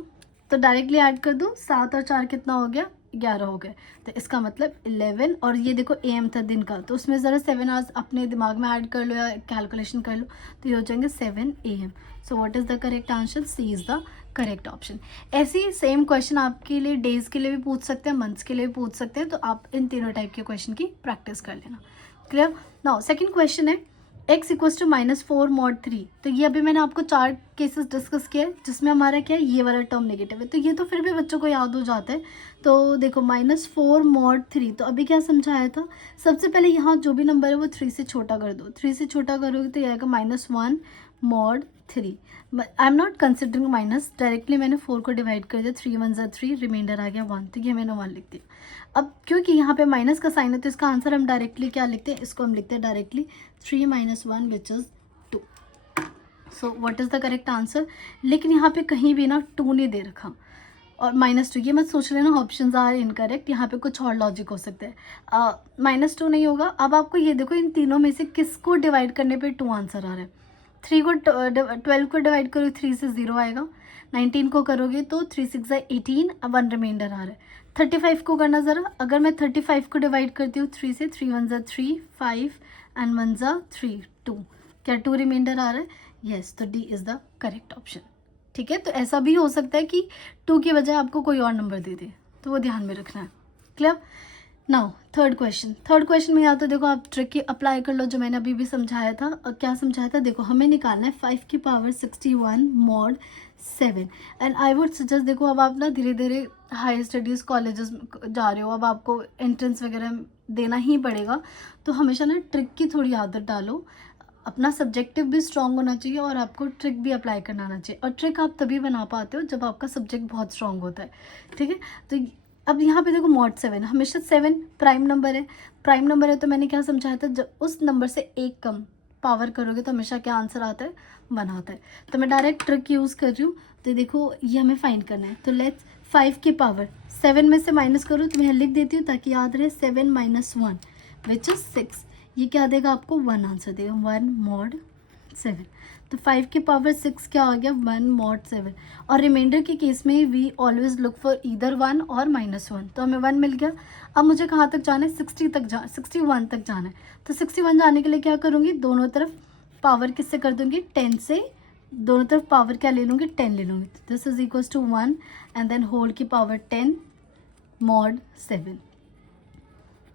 तो डायरेक्टली ऐड कर दो, 7 और 4 कितना हो गया, 11 हो गए। तो इसका मतलब 11, और ये देखो AM था दिन का, तो उसमें ज़रा 7 आवर्स अपने दिमाग में ऐड कर लो या कैलकुलेशन कर लो, तो ये हो जाएंगे 7 AM। So what is the correct answer, C is the correct option. ऐसे ही सेम क्वेश्चन आपके लिए डेज़ के लिए भी पूछ सकते हैं, मंथ्स के लिए भी पूछ सकते हैं, तो आप इन तीनों टाइप के क्वेश्चन की प्रैक्टिस कर लेना, क्लियर। नाउ सेकेंड क्वेश्चन है x इक्वल्स टू -4 मॉड 3। तो ये अभी मैंने आपको 4 केसेस डिस्कस किया है जिसमें हमारा क्या है, ये वाला टर्म नेगेटिव है, तो ये तो फिर भी बच्चों को याद हो जाता है। तो देखो -4 मॉड 3, तो अभी क्या समझाया था, सबसे पहले यहाँ जो भी नंबर है वो 3 से छोटा कर दो, 3 से छोटा करोगे तो ये आएगा -1 mod 3। I am not considering minus, directly मैंने 4 को डिवाइड कर दिया, 3 1 ज़ा 3, रिमाइंडर आ गया 1, तो ये मैंने 1 लिख दिया। अब क्योंकि यहाँ पे माइनस का साइन है तो इसका आंसर हम डायरेक्टली क्या लिखते हैं, इसको हम लिखते हैं directly 3 - 1 which is 2। So what is the correct answer. लेकिन यहाँ पे कहीं भी ना 2 नहीं दे रखा और -2, ये मत सोच लेना ऑप्शंस आर इनकरेक्ट, यहाँ पे कुछ और लॉजिक हो सकता है। -2 नहीं होगा। अब आपको ये देखो इन तीनों में से किसको डिवाइड करने पे 2 आंसर आ रहा है। 3 को 12 को डिवाइड करो 3 से 0 आएगा, 19 को करोगे तो 3 6 ज़ा 18, 1 रिमाइंडर आ रहा है। 35 को करना ज़रा, अगर मैं 35 को डिवाइड करती हूँ 3 से, 3 1 ज़ा 3, 5 एंड 1 ज़ा 3, 2, क्या 2 रिमाइंडर आ रहा है, यस। तो D is the correct option, ठीक है। तो ऐसा भी हो सकता है कि 2 की बजाय आपको कोई और नंबर दे दे, तो वो ध्यान में रखना है, क्लियर। नाउ थर्ड क्वेश्चन में या तो देखो आप ट्रिक अप्लाई कर लो जो मैंने अभी भी समझाया था। और क्या समझाया था, देखो हमें निकालना है 5 की power 61 mod 7। And I would suggest, देखो अब आप ना धीरे धीरे हायर स्टडीज़ कॉलेजेस जा रहे हो, अब आपको एंट्रेंस वगैरह देना ही पड़ेगा, तो हमेशा ना ट्रिक की थोड़ी आदत डालो। अपना सब्जेक्टिव भी स्ट्रांग होना चाहिए और आपको ट्रिक भी अप्लाई करना आना चाहिए, और ट्रिक आप तभी बना पाते हो जब आपका सब्जेक्ट बहुत स्ट्रांग होता है, ठीक है। तो अब यहाँ पे देखो मॉड 7, हमेशा 7 प्राइम नंबर है, तो मैंने क्या समझाया था, जब उस नंबर से एक कम पावर करोगे तो हमेशा क्या आंसर आता है, 1 आता है। तो मैं डायरेक्ट ट्रिक यूज़ कर रही हूँ। तो देखो ये हमें फाइंड करना है, तो लेट्स 5 की पावर 7 में से माइनस करो, तो मैं लिख देती हूँ ताकि याद रहे, 7 - 1 विच इज़ 6। ये क्या देगा आपको, 1 आंसर देगा, 1 मॉड 7। तो 5 की पावर 6 क्या हो गया 1 मॉड 7। और रिमाइंडर के केस में we always look for either 1 और -1, तो हमें 1 मिल गया। अब मुझे कहाँ तक जाना है 61 तक जाना है। तो 61 जाने के लिए क्या करूँगी, दोनों तरफ पावर किससे कर दूँगी 10 से, दोनों तरफ पावर क्या ले लूँगी 10 ले लूँगी। This is equals to 1 and then whole की पावर 10 मॉड 7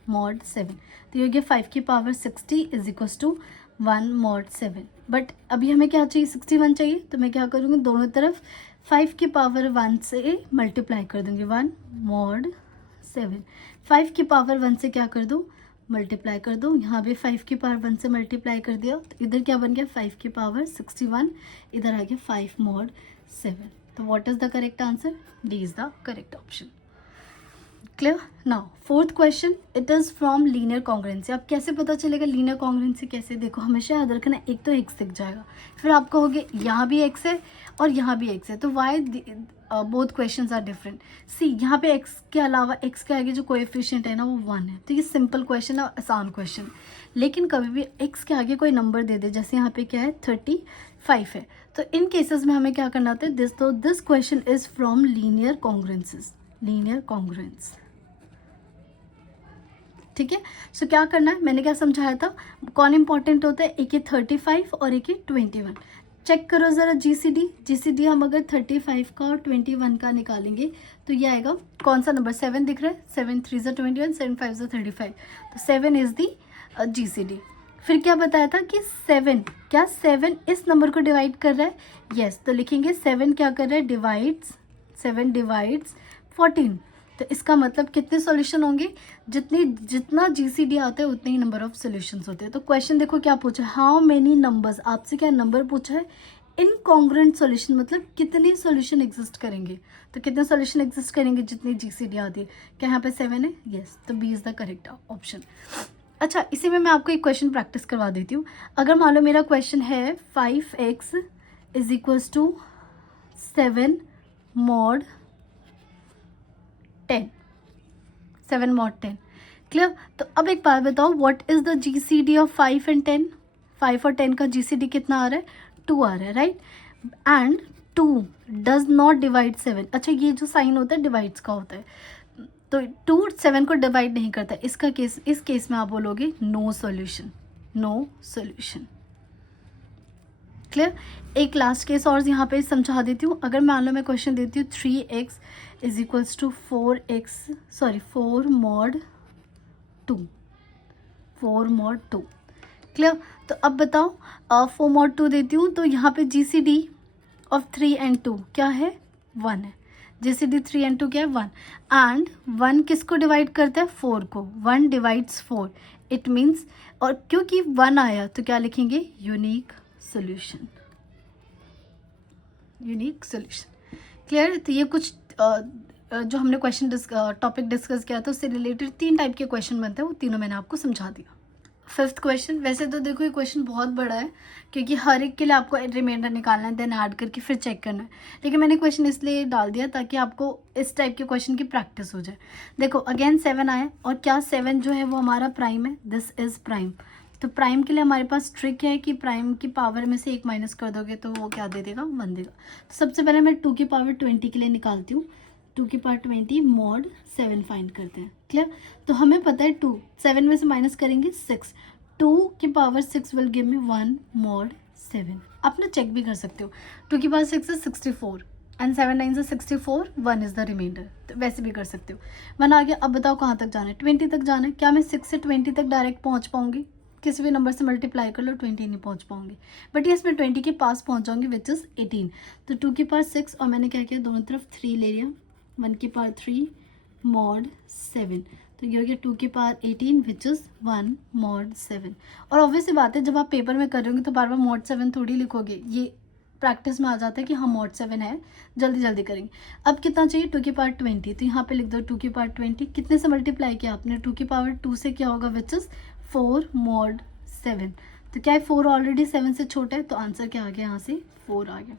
मॉड 7। तो ये हो गया 5 की पावर 60 is equals to 1 mod 7। But अभी हमें क्या चाहिए 61 चाहिए, तो मैं क्या करूँगी दोनों तरफ 5 की पावर 1 से मल्टीप्लाई कर दूँगी 1 मॉड 7। 5 की पावर 1 से क्या कर दूँ मल्टीप्लाई कर दो, यहाँ भी 5 की पावर 1 से मल्टीप्लाई कर दिया, तो इधर क्या बन गया 5 की पावर 61, इधर आ गया 5 मॉड 7। तो what is the correct answer, D is the correct option. Clear. Now fourth question, it is from linear congruency. अब कैसे पता चलेगा लीनियर कॉन्ग्रुएंसी कैसे, देखो हमेशा याद रखना एक तो एक्स दिख जाएगा, फिर आप कहोगे यहाँ भी एक्स है और यहाँ भी एक्स है, तो Y both questions are different. See यहाँ पे एक्स के अलावा एक्स के आगे जो कोएफिशिएंट है ना वो 1 है, तो ये सिंपल क्वेश्चन है, आसान क्वेश्चन। लेकिन कभी भी एक्स के आगे कोई नंबर दे दे, जैसे यहाँ पे क्या है 35 है, तो इन केसेस में हमें क्या करना होता है, this question is from linear congruences, linear congruence. ठीक है। सो क्या करना है, मैंने क्या समझाया था, कौन इंपॉर्टेंट होता है, एक ही 35 और एक ही 21। चेक करो ज़रा जीसीडी हम अगर 35 का और 21 का निकालेंगे तो ये आएगा कौन सा नंबर, 7 दिख रहा है, 7 3 ज़ा 21, 7 5 ज़ा 35, तो 7 इज़ दी जीसीडी। फिर क्या बताया था कि 7 इस नंबर को डिवाइड कर रहा है, यस, तो लिखेंगे 7 क्या कर रहा है, 7 डिवाइड्स 14। तो इसका मतलब कितने सॉल्यूशन होंगे, जितना जीसीडी आता है उतने ही नंबर ऑफ सॉल्यूशंस होते हैं। तो क्वेश्चन देखो क्या पूछा है, हाउ मेनी नंबर्स, आपसे क्या नंबर पूछा है, इनकॉन्ग्रुएंट सॉल्यूशन मतलब कितने सॉल्यूशन एग्जिस्ट करेंगे, तो कितने सॉल्यूशन एग्जिस्ट करेंगे जितनी जीसीडी आती है, क्या यहाँ पे 7 है, यस, तो B is the correct option. अच्छा, इसी में मैं आपको एक क्वेश्चन प्रैक्टिस करवा देती हूँ। अगर मान लो मेरा क्वेश्चन है 5x is equals to 7 mod 10, 7 mod 10, clear. तो अब एक बात बताओ, what is the GCD of 5 and 10, 5 और 10 का जीसीडी कितना आ रहा है, 2 आ रहा है, right, and 2 does not divide 7। अच्छा, ये जो साइन होता है डिवाइड्स का होता है, तो 2 7 को डिवाइड नहीं करता, इस केस में आप बोलोगे no solution, no solution, clear. एक लास्ट केस और यहाँ पे समझा देती हूँ। अगर मान लो मैं क्वेश्चन देती हूँ 3x is equals to 4 mod 2, 4 mod 2, clear. तो अब बताओ 4 मॉड 2 देती हूँ, तो यहाँ पे जीसीडी ऑफ 3 एंड 2 क्या है, 1 है, जीसीडी 3 एंड 2 क्या है, 1, एंड 1 किसको डिवाइड करता है, 4 को, 1 डिवाइड्स 4, इट मीन्स, और क्योंकि 1 आया तो क्या लिखेंगे, unique solution, unique solution, clear. तो ये कुछ जो हमने क्वेश्चन टॉपिक डिस्कस किया था उससे रिलेटेड 3 टाइप के क्वेश्चन बनते हैं, वो तीनों मैंने आपको समझा दिया। 5th क्वेश्चन, वैसे तो देखो ये क्वेश्चन बहुत बड़ा है क्योंकि हर एक के लिए आपको रिमाइंडर निकालना है, देन ऐड करके फिर चेक करना है, लेकिन मैंने क्वेश्चन इसलिए डाल दिया ताकि आपको इस टाइप के क्वेश्चन की प्रैक्टिस हो जाए। देखो अगेन 7 आया, और क्या 7 जो है वो हमारा प्राइम है, दिस इज प्राइम। तो प्राइम के लिए हमारे पास ट्रिक है कि प्राइम की पावर में से 1 माइनस कर दोगे तो वो क्या दे देगा, 1 देगा। तो सबसे पहले मैं 2 की पावर 20 के लिए निकालती हूँ, 2 की पावर 20 मॉड 7 फाइंड करते हैं, क्लियर। तो हमें पता है 2, 7 में से माइनस करेंगे 6, 2 की power 6 will give me 1 mod 7। आप ना चेक भी कर सकते हो, 2 की power 6 is 64 and 7 9 is 64, 1 is the remainder, तो वैसे भी कर सकते हो। 1 आ गया, अब बताओ कहाँ तक जाना है, 20 तक जाना है। क्या मैं 6 से 20 तक डायरेक्ट पहुँच पाऊंगी, किसी भी नंबर से मल्टीप्लाई कर लो, 20 नहीं पहुंच पाऊंगी, बट यस मैं 20 के पास पहुंच जाऊंगी विच इज़ 18। तो 2 की पावर 6 और मैंने क्या किया, दोनों तरफ 3 ले लिया, 1 की पावर 3 मॉड 7, तो ये हो गया 2 की पावर 18 विच इज़ 1 मॉड 7। और ऑब्वियसली बात है जब आप पेपर में करोगे तो बार बार मॉड 7 थोड़ी लिखोगे, ये प्रैक्टिस में आ जाता है कि हाँ मॉड 7 है, जल्दी जल्दी करेंगे। अब कितना चाहिए, 2 की पावर 20, तो यहाँ पे लिख दो 2 की पावर 20, कितने से मल्टीप्लाई किया आपने, 2 की पावर 2 से क्या होगा, विच इज़ 4 मॉड 7। तो क्या है 4 ऑलरेडी 7 से छोटा है, तो आंसर क्या आ गया, यहाँ से 4 आ गया।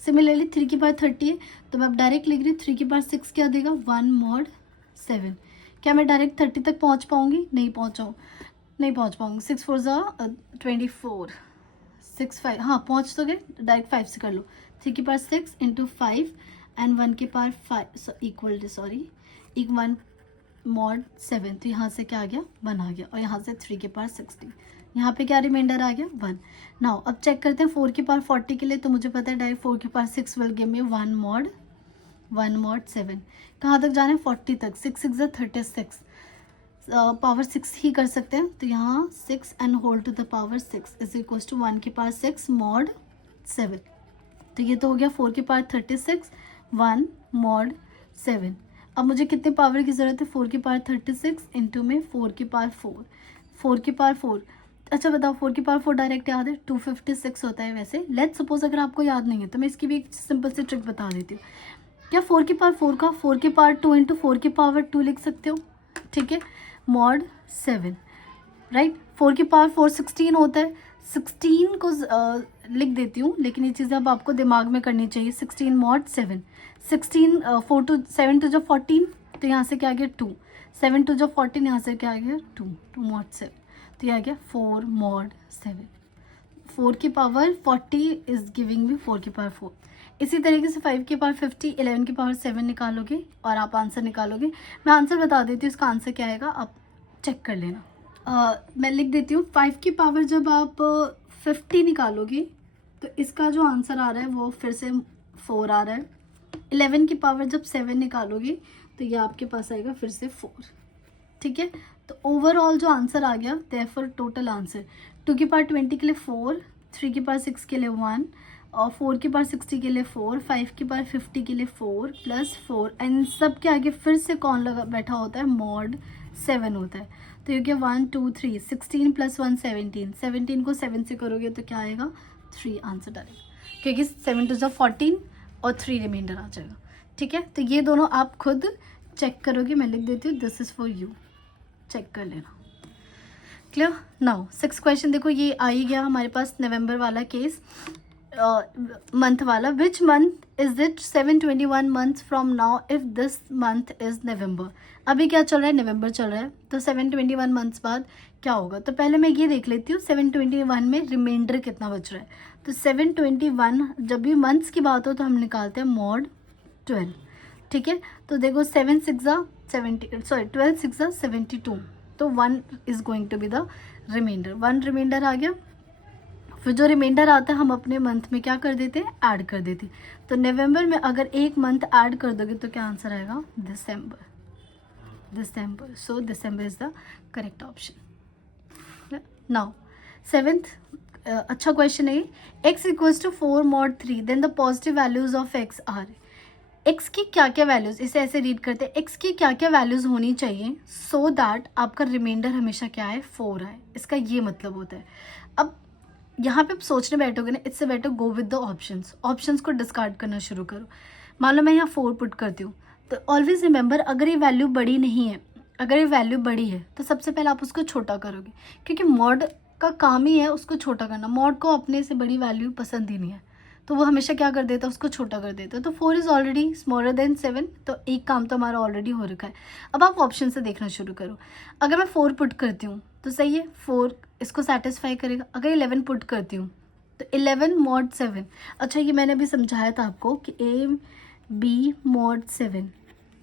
सिमिलरली 3 की पावर 30 है, तो मैं अब डायरेक्ट लिख रही हूँ 3 की पावर 6 क्या देगा, 1 मॉड 7। क्या मैं डायरेक्ट 30 तक पहुँच पाऊँगी, नहीं पहुँच पाऊँगी, 6 4 ज़ा 24, 6 5, हाँ पहुँच तो गए, डायरेक्ट 5 से कर लो। 3 की पावर 6 इंटू 5 एंड 1 की power 5 equal to sorry 1 mod 7, तो यहाँ से क्या आ गया 1 आ गया, और यहाँ से 3 की पावर 60, यहाँ पे क्या रिमाइंडर आ गया 1। नाउ अब चेक करते हैं 4 की पावर 40 के लिए, तो मुझे पता है डायरेक्ट 4 की power 6 will give me 1 mod 7। कहाँ तक जाना है 40 तक, 6 6 36, पावर 6 ही कर सकते हैं, तो यहाँ 6 and whole to the power 6 is equal to 1 की पावर 6 मॉड 7। तो ये तो हो गया 4 की पावर 36 1 मॉड 7। अब मुझे कितने पावर की ज़रूरत है, 4 की पावर 36 इंटू में 4 की पावर 4 की पावर 4। अच्छा बताओ 4 की पावर 4 डायरेक्ट याद है 256 होता है। वैसे लेट्स सपोज अगर आपको याद नहीं है तो मैं इसकी भी एक सिंपल सी ट्रिक बता देती हूँ। क्या 4 की पावर 4 का 4 की पावर 2 इंटू 4 की पावर 2 लिख सकते हो, ठीक है, मॉड 7, राइट। 4 की पावर 4 16 होता है, 16 को लिख देती हूँ, लेकिन ये चीज़ें अब आपको दिमाग में करनी चाहिए। 16 मॉड 7, 16 4 टू 7 टू जो 14, तो यहाँ से क्या आ गया 2, 7 टू जो 14, यहाँ से क्या आ गया 2 मॉड 7, तो यह आ गया 4 मॉड 7। 4 की पावर 40 इज गिविंग मी 4 की पावर 4। इसी तरीके से 5 की पावर 50, 11 की पावर 7 निकालोगे और आप आंसर निकालोगे। मैं आंसर बता देती हूँ, इसका आंसर क्या आएगा आप चेक कर लेना। मैं लिख देती हूँ 5 की पावर जब आप 50 निकालोगे तो इसका जो आंसर आ रहा है वो फिर से 4 आ रहा है। 11 की पावर जब 7 निकालोगे तो ये आपके पास आएगा फिर से 4, ठीक है। तो ओवरऑल जो आंसर आ गया देयरफॉर टोटल आंसर 2 की पावर 20 के लिए 4, 3 की पावर 6 के लिए 1 और 4 की पावर 60 के लिए 4, 5 की पावर 50 के लिए 4 प्लस 4 एंड सब के आगे फिर से कौन लगा बैठा होता है, मॉड 7 होता है। तो ये क्या 1 2 3 16 प्लस 1 17, 17 को 7 से करोगे तो क्या आएगा 3 आंसर डालेगा, क्योंकि 7 टू 14 और 3 रिमाइंडर आ जाएगा, ठीक है। तो ये दोनों आप खुद चेक करोगे, मैं लिख देती हूँ this is for you, check कर लेना। क्लियर। नाउ 6 क्वेश्चन देखो, ये आ ही गया हमारे पास नवंबर वाला केस, मंथ वाला। Which month is it 721 months from now if this month is नवंबर। अभी क्या चल रहा है, नवंबर चल रहा है, तो 721 मंथ्स बाद क्या होगा। तो पहले मैं ये देख लेती हूँ 721 में रिमाइंडर कितना बच रहा है। तो 721 जब भी मंथ्स की बात हो तो हम निकालते हैं मॉड 12, ठीक है। तो देखो 7 6 70 सॉरी 12 6 72, तो 1 is going to be the remainder, 1 remainder आ गया। फिर जो रिमाइंडर आता है हम अपने मंथ में क्या कर देते हैं, ऐड कर देते हैं। तो नवंबर में अगर एक मंथ ऐड कर दोगे तो क्या आंसर आएगा, दिसंबर। So December is the correct option. Now 7th अच्छा क्वेश्चन है, x equals to 4 mod 3 then the positive values of x are. x की क्या क्या वैल्यूज, इसे ऐसे रीड करते हैं, x की क्या क्या वैल्यूज होनी चाहिए सो दैट आपका रिमाइंडर हमेशा क्या है 4 आए, इसका ये मतलब होता है। अब यहाँ पे सोचने बैठोगे ना, इससे better go with the options को डिस्कार्ड करना शुरू करो। मान लो मैं यहाँ 4 पुट करती हूँ, तो ऑलवेज रिमेंबर अगर ये वैल्यू बड़ी नहीं है, अगर ये वैल्यू बड़ी है तो सबसे पहले आप उसको छोटा करोगे, क्योंकि मॉड का काम ही है उसको छोटा करना। मॉड को अपने से बड़ी वैल्यू पसंद ही नहीं है, तो वो हमेशा क्या कर देता है, उसको छोटा कर देता है। तो 4 इज़ ऑलरेडी स्मॉलर देन 7, तो एक काम तो हमारा ऑलरेडी हो रखा है। अब आप ऑप्शन से देखना शुरू करो। अगर मैं 4 पुट करती हूँ तो सही है, 4 इसको सेटिस्फाई करेगा। अगर 11 पुट करती हूँ तो 11 मॉड 7, अच्छा ये मैंने अभी समझाया था आपको कि AB मॉड 7,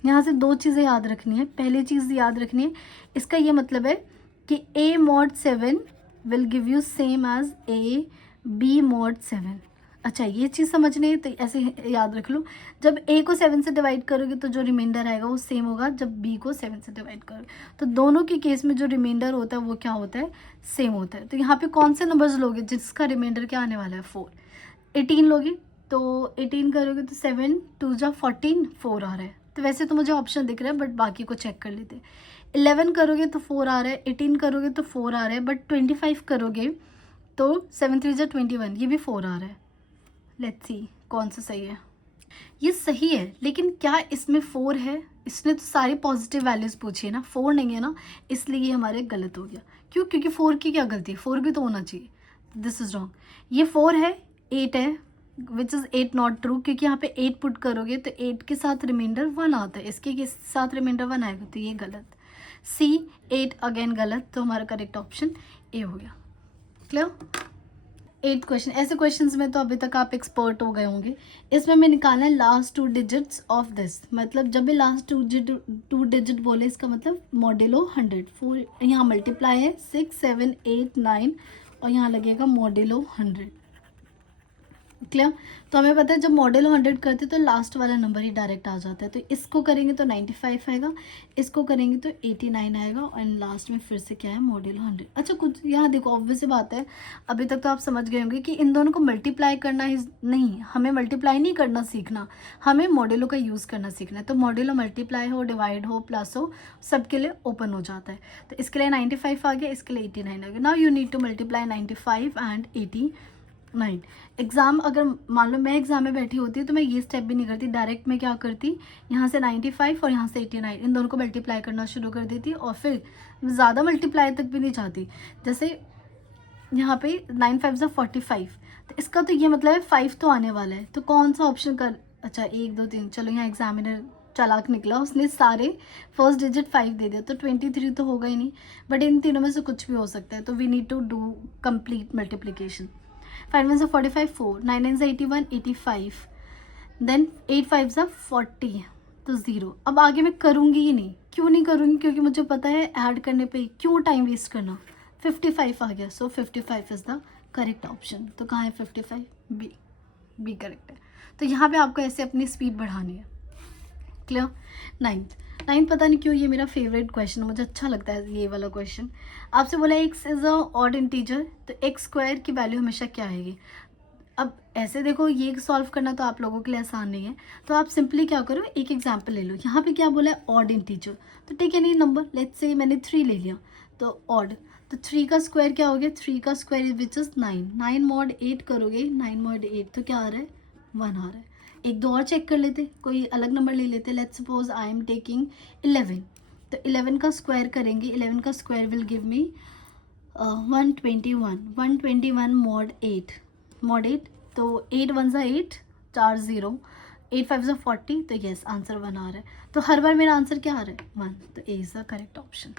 यहाँ से 2 चीज़ें याद रखनी है। पहली चीज़ याद रखनी है, इसका ये मतलब है कि A mod 7 will give you same as AB mod 7। अच्छा ये चीज़ समझनी है तो ऐसे याद रख लो, जब A को 7 से डिवाइड करोगे तो जो रिमाइंडर आएगा वो सेम होगा जब B को 7 से डिवाइड करोगे। तो दोनों के केस में जो रिमाइंडर होता है वो क्या होता है, सेम होता है। तो यहाँ पे कौन से नंबर्स लोगे जिसका रिमाइंडर क्या आने वाला है 4। 18 लोगे तो 18 करोगे तो 7 2 जा 14, 4 आ रहा है। तो वैसे तो मुझे ऑप्शन दिख रहा है बट बाकी को चेक कर लेते हैं। 11 करोगे तो 4 आ रहा है, 18 करोगे तो 4 आ रहा है, बट 25 करोगे तो 7 3 जा 21, ये भी 4 आ रहा है। लेट्स सी कौन सा सही है। ये सही है, लेकिन क्या इसमें 4 है, इसने तो सारी पॉजिटिव वैल्यूज पूछी है ना, 4 नहीं है ना, इसलिए ये हमारे गलत हो गया। क्यों, क्योंकि 4 की क्या गलती है, 4 भी तो होना चाहिए। This is wrong. ये 4 है, 8 है, विच इज़ 8 नॉट ट्रू, क्योंकि यहाँ पे 8 पुट करोगे तो 8 के साथ रिमाइंडर 1 आता है, इसके साथ रिमाइंडर 1 आएगा, तो ये गलत। C 8 अगेन गलत, तो हमारा करेक्ट ऑप्शन A हो गया। क्लियर। 8th क्वेश्चन, ऐसे क्वेश्चंस में तो अभी तक आप एक्सपर्ट हो गए होंगे। इसमें मैं निकालना है लास्ट 2 डिजिट्स ऑफ दिस, मतलब जब भी लास्ट 2 डिजिट बोले इसका मतलब मॉड्यूलो 100। 4 यहाँ मल्टीप्लाई है 6 7 8 9 और यहाँ लगेगा मॉड्यूलो 100। क्लियर। तो हमें पता है जब मॉड्यूलो 100 करते तो लास्ट वाला नंबर ही डायरेक्ट आ जाता है। तो इसको करेंगे तो 95 आएगा, इसको करेंगे तो 89 आएगा और लास्ट में फिर से क्या है मॉड्यूलो 100। अच्छा कुछ यहाँ देखो, ऑब्वियस बात है, अभी तक तो आप समझ गए होंगे कि इन दोनों को मल्टीप्लाई करना ही नहीं, हमें मल्टीप्लाई नहीं करना सीखना, हमें मॉड्यूलो का यूज़ करना सीखना है। तो मॉड्यूलो मल्टीप्लाई हो, डिवाइड हो, प्लस हो, सबके लिए ओपन हो जाता है। तो इसके लिए 95 आ गया, इसके लिए 89 आ गया। Now you need to multiply 95 and 89। Exam अगर मान लो मैं एग्ज़ाम में बैठी होती तो मैं ये स्टेप भी नहीं करती, डायरेक्ट मैं क्या करती, यहाँ से 95 और यहाँ से 89 इन दोनों को मल्टीप्लाई करना शुरू कर देती और फिर ज़्यादा मल्टीप्लाई तक भी नहीं चाहती। जैसे यहाँ पे 9 5 ज़ा 45, तो इसका तो ये मतलब है 5 तो आने वाला है, तो कौन सा ऑप्शन कर, अच्छा 1 2 3, चलो यहाँ एग्जामिनर चालाक निकला, उसने सारे फर्स्ट डिजिट 5 दे दिया, तो 23 तो होगा ही नहीं, बट इन तीनों में से कुछ भी हो सकता है। तो we need to do complete multiplication. 5 1 ज़ा 45 4, 9 9 ज़ा 81 85, देन 8 5 ज़ा 40 तो 0। अब आगे मैं करूँगी ही नहीं, क्यों नहीं करूँगी, क्योंकि मुझे पता है ऐड करने पे क्यों टाइम वेस्ट करना। 55 आ गया, सो 55 इज़ द करेक्ट ऑप्शन। तो कहाँ है 55, बी करेक्ट है। तो यहाँ पे आपको ऐसे अपनी स्पीड बढ़ानी है। क्लियर। नाइन्थ पता नहीं क्यों ये मेरा फेवरेट क्वेश्चन, मुझे अच्छा लगता है ये वाला क्वेश्चन। आपसे बोला x is a odd integer, तो x स्क्वायर की वैल्यू हमेशा क्या आएगी। अब ऐसे देखो ये सॉल्व करना तो आप लोगों के लिए आसान नहीं है, तो आप सिंपली क्या करो, एक एग्जांपल ले लो। यहाँ पे क्या बोला है ऑड इंटीजर, तो take any number, let's say मैंने 3 ले लिया, तो ऑड, तो 3 का स्क्वायर क्या हो गया, 3 का स्क्वायर विच इज़ 9, 9 मॉड 8 करोगे, 9 मॉड 8 तो क्या आ रहा है 1 आ रहा है। एक दो और चेक कर लेते, कोई अलग नंबर ले लेते, let's suppose I am taking 11, तो 11 का स्क्वायर करेंगे, 11 का square will give me 121, 121 mod 8 तो 8 1 ज़ा 8, 4 0, 8 5 ज़ा 40, तो येस आंसर 1 आ रहा है। तो हर बार मेरा आंसर क्या आ रहा है 1, तो A is the correct option.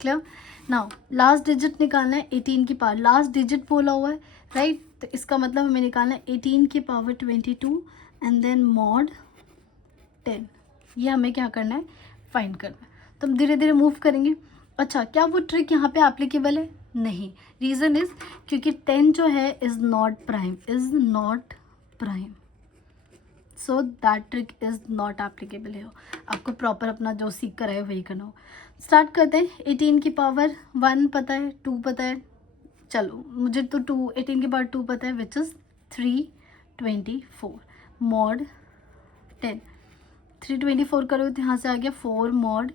Clear. Now last digit निकालना है 18 की पावर, लास्ट डिजिट बोला हुआ है राइट, तो इसका मतलब हमें निकालना है 18 की पावर 22 एंड देन मॉड 10। ये हमें क्या करना है, फाइंड करना है। तो हम धीरे धीरे मूव करेंगे। अच्छा क्या वो ट्रिक यहाँ पे एप्लीकेबल है, नहीं, रीज़न इज़ क्योंकि 10 जो है is not prime, so that trick is not applicable है। आपको प्रॉपर अपना जो सीख कर आए वही करना हो। स्टार्ट करते हैं। 18 की पावर 1 पता है, 2 पता है, चलो मुझे तो 18 की पावर 2 पता है विच इज़ 324 मॉड 10, 324 करो तो यहाँ से आ गया 4 मॉड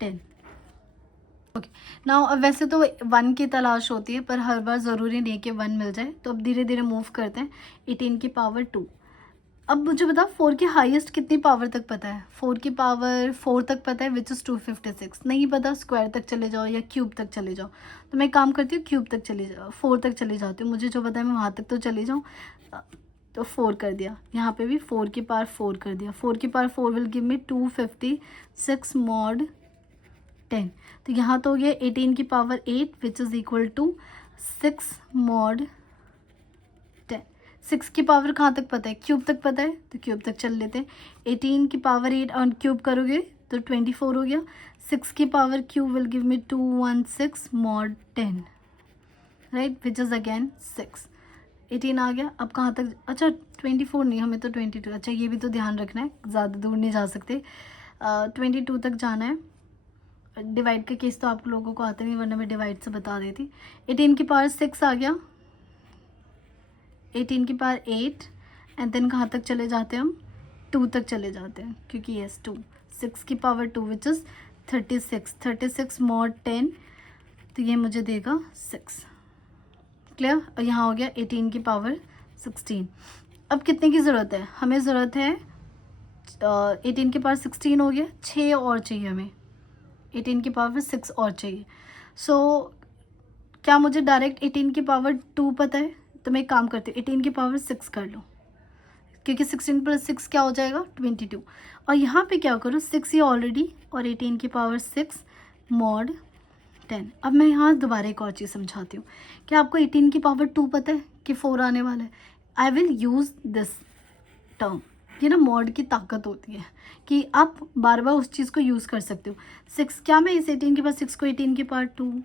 10। ओके नाउ अब वैसे तो 1 की तलाश होती है पर हर बार ज़रूरी नहीं कि 1 मिल जाए, तो अब धीरे धीरे मूव करते हैं। 18 की पावर 2, अब मुझे बता 4 की हाईएस्ट कितनी पावर तक पता है, 4 की पावर 4 तक पता है विच इज़ 256, नहीं पता स्क्वायर तक चले जाओ या क्यूब तक चले जाओ। तो मैं काम करती हूँ क्यूब तक चली जाओ, 4 तक चली जाती हूँ, मुझे जो पता है मैं वहाँ तक तो चली जाऊँ। तो 4 कर दिया, यहाँ पे भी 4 की पावर 4 कर दिया, 4 की power 4 will give me 256 mod 10। तो यहाँ तो हो गया 18 की power 8 which is equal to 6 mod 10। 6 की पावर कहाँ तक पता है, क्यूब तक पता है, तो क्यूब तक चल लेते हैं। 18 की पावर 8 और क्यूब करोगे तो 24 हो गया। 6 की power cube will give me 216 mod 10 right which is again 6। 18 आ गया, अब कहाँ तक, अच्छा 24 नहीं, हमें तो 22, अच्छा ये भी तो ध्यान रखना है, ज़्यादा दूर नहीं जा सकते, 22 तक जाना है। डिवाइड का केस तो आप लोगों को आता नहीं, वरना मैं डिवाइड से बता देती। 18 की पावर 6 आ गया, 18 की पावर 8 एंड देन कहाँ तक चले जाते हैं हम, 2 तक चले जाते हैं क्योंकि येस 2, 6 की पावर 2 विच इज़ 36 मॉड 10, तो ये मुझे देगा 6। क्लियर। और यहाँ हो गया 18 की पावर 16। अब कितने की ज़रूरत है, हमें ज़रूरत है 18 की पावर 16 हो गया, 6 और चाहिए हमें, 18 की पावर 6 और चाहिए। सो क्या मुझे डायरेक्ट 18 की पावर 2 पता है, तो मैं एक काम करती हूँ 18 की पावर 6 कर लो, क्योंकि 16 + 6 क्या हो जाएगा 22। और यहाँ पे क्या करो 6 ये ऑलरेडी, और 18 की पावर 6 मॉड 10। अब मैं यहाँ दोबारा एक और चीज़ समझाती हूँ। क्या आपको 18 की पावर 2 पता है कि 4 आने वाला है? I will use this term. ये ना मॉड की ताकत होती है कि आप बार बार उस चीज़ को यूज़ कर सकते हो। 6, क्या मैं इस 18 के बाद 6 को 18 की पावर 2,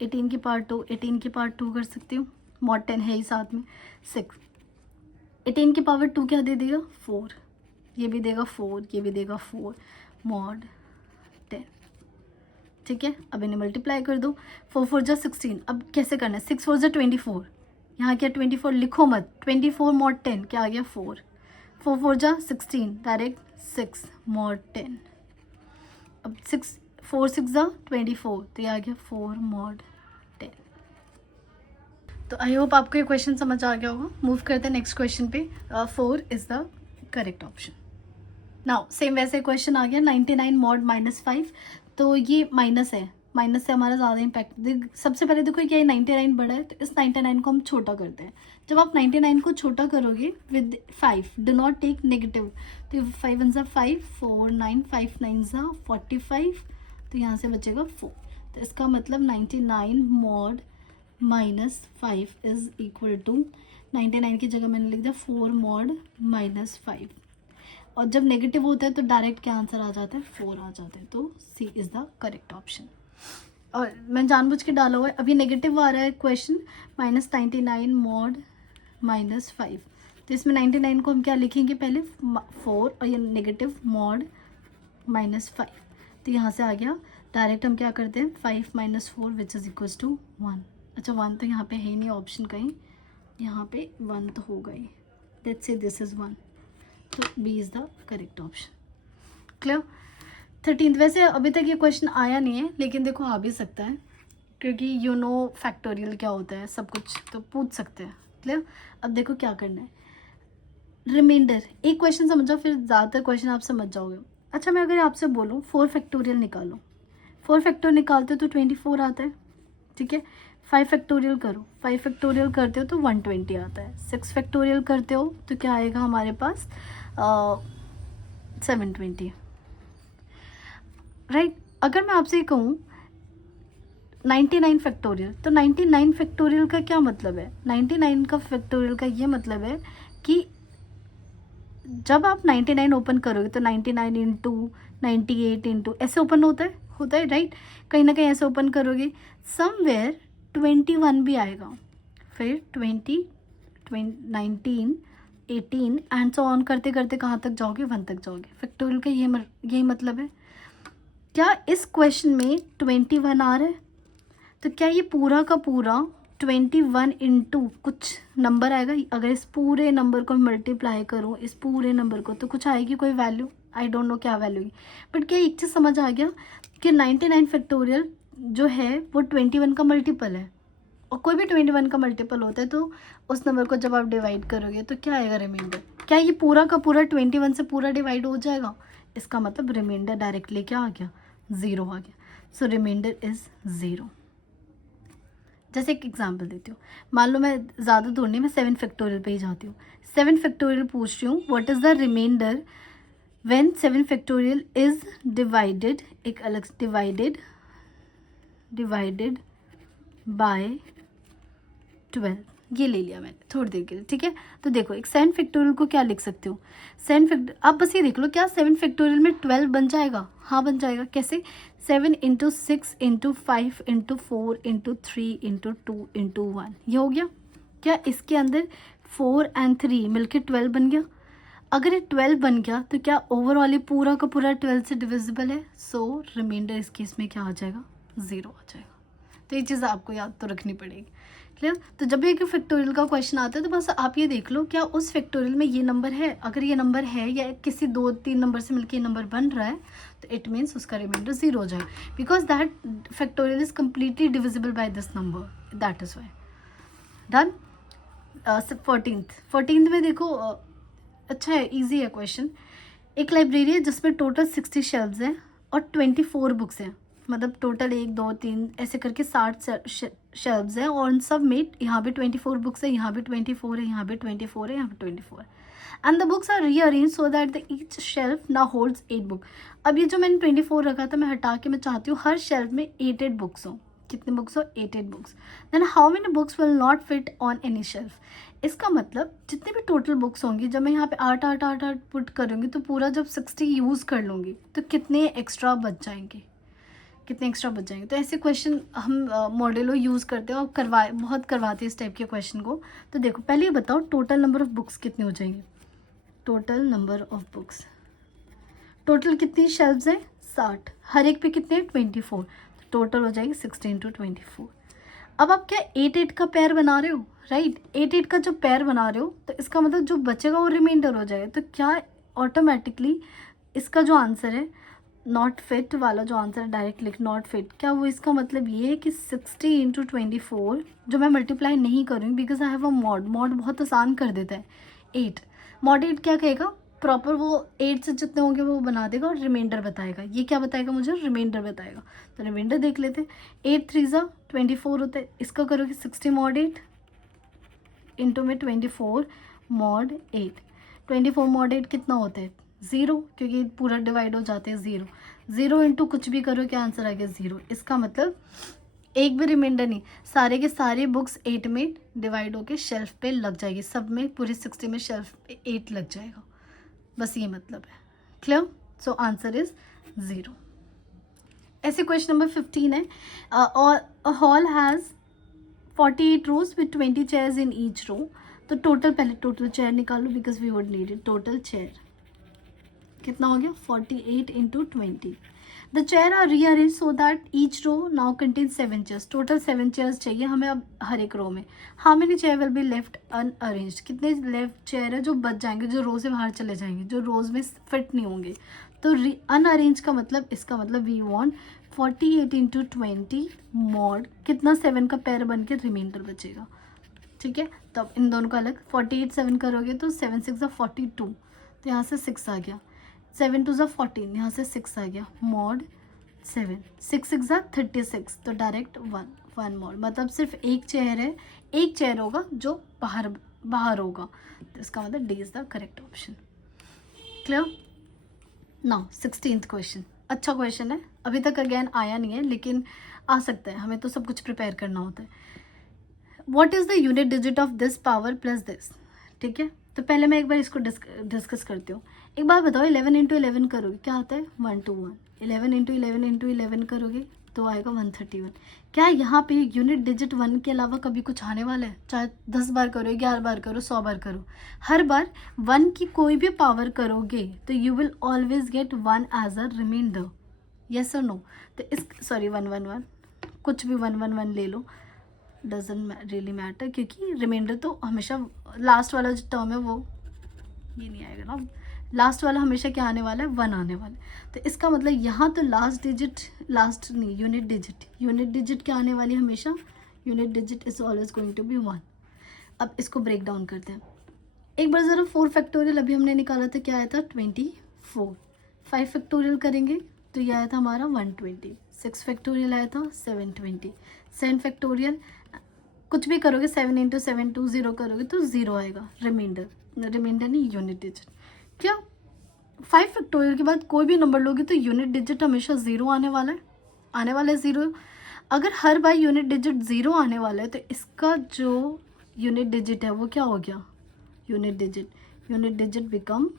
18 की पावर 2, 18 की पावर 2 कर सकती हूँ? मॉड 10 है ही साथ में। 6, 18 की पावर 2 क्या दे देगा? 4। ये भी देगा 4, ये भी देगा 4, मॉड 10। ठीक है, अब इन्हें मल्टीप्लाई कर दो। 4 4 जा 16। अब कैसे करना है? 6 4 जा 24। यहाँ क्या 24 लिखो मत, 24 मॉड 10 क्या आ गया? 4। 4 4 जा 16, डायरेक्ट 6 मॉड 10। अब 6 4 6 जा 24, तो ये आ गया 4 मॉड 10। तो आई होप आपको ये क्वेश्चन समझ आ गया होगा। मूव करते हैं नेक्स्ट क्वेश्चन पे। 4 is the correct option. Now same वैसे क्वेश्चन आ गया 99 मॉड -5। तो ये माइनस है, माइनस से हमारा ज़्यादा इम्पैक्ट। सबसे पहले देखो क्या ये 99 बड़ा है, तो इस 99 को हम छोटा करते हैं। जब आप 99 को छोटा करोगे with 5, do not take negative, तो 5 1 ज़ा 5, 4 9, 5 9 ज़ा 45, तो यहाँ से बचेगा 4। तो इसका मतलब 99 मॉड -5 इज़ इक्वल टू 99 की जगह मैंने लिख दिया 4 मॉड -5। और जब नेगेटिव होता है तो डायरेक्ट क्या आंसर आ जाता है? 4 आ जाता है। तो सी इज़ द करेक्ट ऑप्शन। और मैं जानबूझ के डाला हुआ है, अभी नेगेटिव आ रहा है क्वेश्चन, -99 मॉड -5। तो इसमें 99 को हम क्या लिखेंगे? पहले 4 और ये नेगेटिव मॉड -5। तो यहाँ से आ गया डायरेक्ट हम क्या करते हैं? 5 - 4 विच इज़ इक्वल्स टू 1। अच्छा 1 तो यहाँ पे है ही नहीं ऑप्शन कहीं, यहाँ पे 1 तो होगा ही। लेट्स से दिस इज़ 1, तो B is the correct option. Clear? 13th वैसे अभी तक ये क्वेश्चन आया नहीं है, लेकिन देखो आ भी सकता है, क्योंकि यू नो फैक्टोरियल क्या होता है सब कुछ, तो पूछ सकते हैं। क्लियर? अब देखो क्या करना है, रिमाइंडर एक क्वेश्चन समझो, फिर ज़्यादातर क्वेश्चन आप समझ जाओगे। अच्छा मैं अगर आपसे बोलूँ 4 फैक्टोरियल निकालो, 4 फैक्टोरियल निकालते हो तो 24 आता है। ठीक है, 5 फैक्टोरियल करो, 5 फैक्टोरियल करते हो तो 120 आता है। 6 फैक्टोरियल करते हो तो क्या आएगा हमारे पास? 720। राइट? अगर मैं आपसे कहूँ 99 फैक्टोरियल, तो 99 फैक्टोरियल का क्या मतलब है? 99 का फैक्टोरियल का ये मतलब है कि जब आप 99 ओपन करोगे तो 99 इंटू 98 इंटू ऐसे ओपन होता है राइट? कहीं ना कहीं ऐसे ओपन करोगे, समवेयर 21 भी आएगा, फिर 20 19 18 एंड सो ऑन करते करते कहाँ तक जाओगे? 1 तक जाओगे। फैक्टोरियल का यही मतलब है। क्या इस क्वेश्चन में 21 आ रहा है? तो क्या ये पूरा का पूरा 21 इंटू कुछ नंबर आएगा? अगर इस पूरे नंबर को मल्टीप्लाई करूँ इस पूरे नंबर को, तो कुछ आएगी कोई वैल्यू? आई डोंट नो क्या वैल्यू है, बट क्या एक चीज़ समझ आ गया कि 99 फैक्टोरियल जो है वो 21 का मल्टीपल है, और कोई भी 21 का मल्टीपल होता है तो उस नंबर को जब आप डिवाइड करोगे तो क्या आएगा? रिमाइंडर। क्या ये पूरा का पूरा 21 से पूरा डिवाइड हो जाएगा? इसका मतलब रिमाइंडर डायरेक्टली क्या आ गया? 0 आ गया। सो रिमाइंडर इज़ 0। जैसे एक एग्जांपल देती हूँ, मान लो मैं ज़्यादा दूर नहीं, मैं 7 फैक्टोरियल पे ही जाती हूँ। 7 फैक्टोरियल पूछ रही हूँ, what is the remainder when 7 factorial is divided, एक अलग डिवाइडेड बाय 12। ये ले लिया मैंने थोड़ी देर के लिए। ठीक है, तो देखो एक 7 फैक्टोरियल को क्या लिख सकते हो? 7 फैक्टोरियल, आप बस ये देख लो क्या 7 फैक्टोरियल में 12 बन जाएगा? हाँ बन जाएगा। कैसे? 7 into 6 into 5 into 4 into 3 into 2 into 1, ये हो गया। क्या इसके अंदर 4 एंड 3 मिलके 12 बन गया? अगर ये 12 बन गया तो क्या ओवरऑल ये पूरा का पूरा 12 से डिविजिबल है? सो रिमाइंडर इस केस में क्या आ जाएगा? 0 आ जाएगा। तो ये चीज़ आपको याद तो रखनी पड़ेगी। क्लियर? तो जब भी एक फैक्टोरियल का क्वेश्चन आता है तो बस आप ये देख लो क्या उस फैक्टोरियल में ये नंबर है? अगर ये नंबर है या किसी 2-3 नंबर से मिलकर ये नंबर बन रहा है तो इट मीन्स उसका रिमाइंडर 0 हो जाए, because that factorial is completely divisible by this number, that is why. Done. 14th में देखो, अच्छा है, ईजी है क्वेश्चन। एक लाइब्रेरी है जिसमें टोटल 60 शेल्व्स हैं और 24 बुक्स हैं, मतलब टोटल 1 2 3 ऐसे करके 60 शेल्व्स हैं, और उन सब में यहाँ पे 24 बुक्स है, यहाँ पे 24 है, यहाँ पे 24 है, यहाँ पे 24 है, and the books are rearrange so that the each shelf ना होल्ड्स 8 बुक। अब ये जो मैंने 24 रखा था मैं हटा के मैं चाहती हूँ हर शेल्फ में 8 बुक्स हों। कितने बुक्स हो, 8 books. Then how many books will not fit on any shelf. इसका मतलब जितने भी टोटल बुक्स होंगी, जब मैं यहाँ पे 8 पुट करूँगी तो पूरा जब 60 यूज़ कर लूँगी तो कितने एक्स्ट्रा बच जाएंगे, कितने एक्स्ट्रा बच जाएंगे। तो ऐसे क्वेश्चन हम मॉडलो यूज़ करते हैं और बहुत करवाते हैं इस टाइप के क्वेश्चन को। तो देखो पहले ये बताओ टोटल नंबर ऑफ़ बुक्स कितने हो जाएंगे। Total number of books, total कितनी शेल्फ्स हैं, 60, हर एक पे कितने हैं, 24, तो टोटल हो जाएगी 16 × 24। अब आप क्या 8 का पेयर बना रहे हो, राइट। 8 का जो पेयर बना रहे हो तो इसका मतलब जो बचेगा वो रिमाइंडर हो जाएगा। तो क्या ऑटोमेटिकली इसका जो आंसर है नॉट फिट वाला, जो आंसर है डायरेक्ट लिख नॉट फिट, क्या वो इसका मतलब ये है कि 60 × 24 जो मैं मल्टीप्लाई नहीं करूँगी because I have a mod बहुत आसान कर देता है 8। मॉड 8 क्या कहेगा, प्रॉपर वो 8 से जितने होंगे वो बना देगा और रिमाइंडर बताएगा। ये क्या बताएगा मुझे, रिमाइंडर बताएगा। तो रिमाइंडर देख लेते हैं। 8 3 ज़ा 24 होता है, इसका करोगे 60 mod 8 इंटू में 24 mod 8। 24 mod 8 कितना होता है, 0, क्योंकि पूरा डिवाइड हो जाते हैं 0। 0 इंटू कुछ भी करो क्या आंसर आ गया 0। इसका मतलब एक भी रिमाइंडर नहीं, सारे के सारे बुक्स 8 में डिवाइड होके शेल्फ पे लग जाएगी, सब में पूरी 60 में शेल्फ पे 8 लग जाएगा, बस ये मतलब है। क्लियर। So answer is 0। ऐसे क्वेश्चन नंबर 15 है, और hall has 48 rows with 20 chairs in each row। तो टोटल, पहले टोटल चेयर निकालो because we would need it. Total chair कितना हो गया, 48 × 20। The chair are rearrange so that each row now contain 7 chairs. Total 7 chairs चाहिए हमें अब हर एक रो में। How many chair will be left अनअरेंज्ड, कितने लेफ्ट चेयर है जो बच जाएंगे, जो रो से बाहर चले जाएंगे, जो रोज में फिट नहीं होंगे। तो अनअरेंज का मतलब, इसका मतलब वी वांट 48 × 20 मॉड कितना 7 का पेयर बन के रिमाइंडर बचेगा। ठीक है, तो अब इन दोनों का अलग 48 7 करोगे तो 7 6 = 42, तो यहाँ से 6 आ गया। 7 2 = 14, यहाँ से 6 आ गया। मॉड 7, 6 6 = 36, तो डायरेक्ट 1 मॉड। मतलब सिर्फ एक चेयर है, एक चेयर होगा जो बाहर होगा, तो इसका मतलब D is the correct option. Clear. Now 16th question, अच्छा क्वेश्चन है, अभी तक अगेन आया नहीं है लेकिन आ सकता है, हमें तो सब कुछ प्रिपेयर करना होता है। What is the unit digit of this power plus this. ठीक है, तो पहले मैं एक बार इसको डिस्कस करती हूँ। एक बार बताओ 11 × 11 करोगे क्या आता है, 1 2 1। 11 × 11 × 11 करोगे तो आएगा 131। क्या यहाँ पे यूनिट डिजिट 1 के अलावा कभी कुछ आने वाला है, चाहे 10 बार करो, 11 बार करो, 100 बार करो, हर बार 1 की कोई भी पावर करोगे तो you will always get 1 as a remainder, yes और नो। तो इस 1 1 1 कुछ भी 1 1 1 ले लो, डजेंट रियली मैटर, क्योंकि रिमाइंडर तो हमेशा लास्ट वाला जो टर्म है वो ये नहीं आएगा ना, लास्ट वाला हमेशा क्या आने वाला है, 1 आने वाला है। तो इसका मतलब यहाँ तो यूनिट डिजिट क्या आने वाली है हमेशा, unit digit is always going to be 1। अब इसको ब्रेक डाउन करते हैं एक बार ज़रा। 4 फैक्टोरियल अभी हमने निकाला था, क्या आया था 24। 5 फैक्टोरियल करेंगे तो ये आया था हमारा 120। 6 फैक्टोरियल आया था 720। 7 फैक्टोरियल कुछ भी करोगे 7 × 7 2 0 करोगे तो 0 आएगा, रिमाइंडर नहीं यूनिट डिजिट। क्या 5 फैक्टोरियल के बाद कोई भी नंबर लोगे तो यूनिट डिजिट हमेशा 0 आने वाला है 0। अगर हर बार यूनिट डिजिट 0 आने वाला है तो इसका जो यूनिट डिजिट है वो क्या हो गया, यूनिट डिजिट बिकम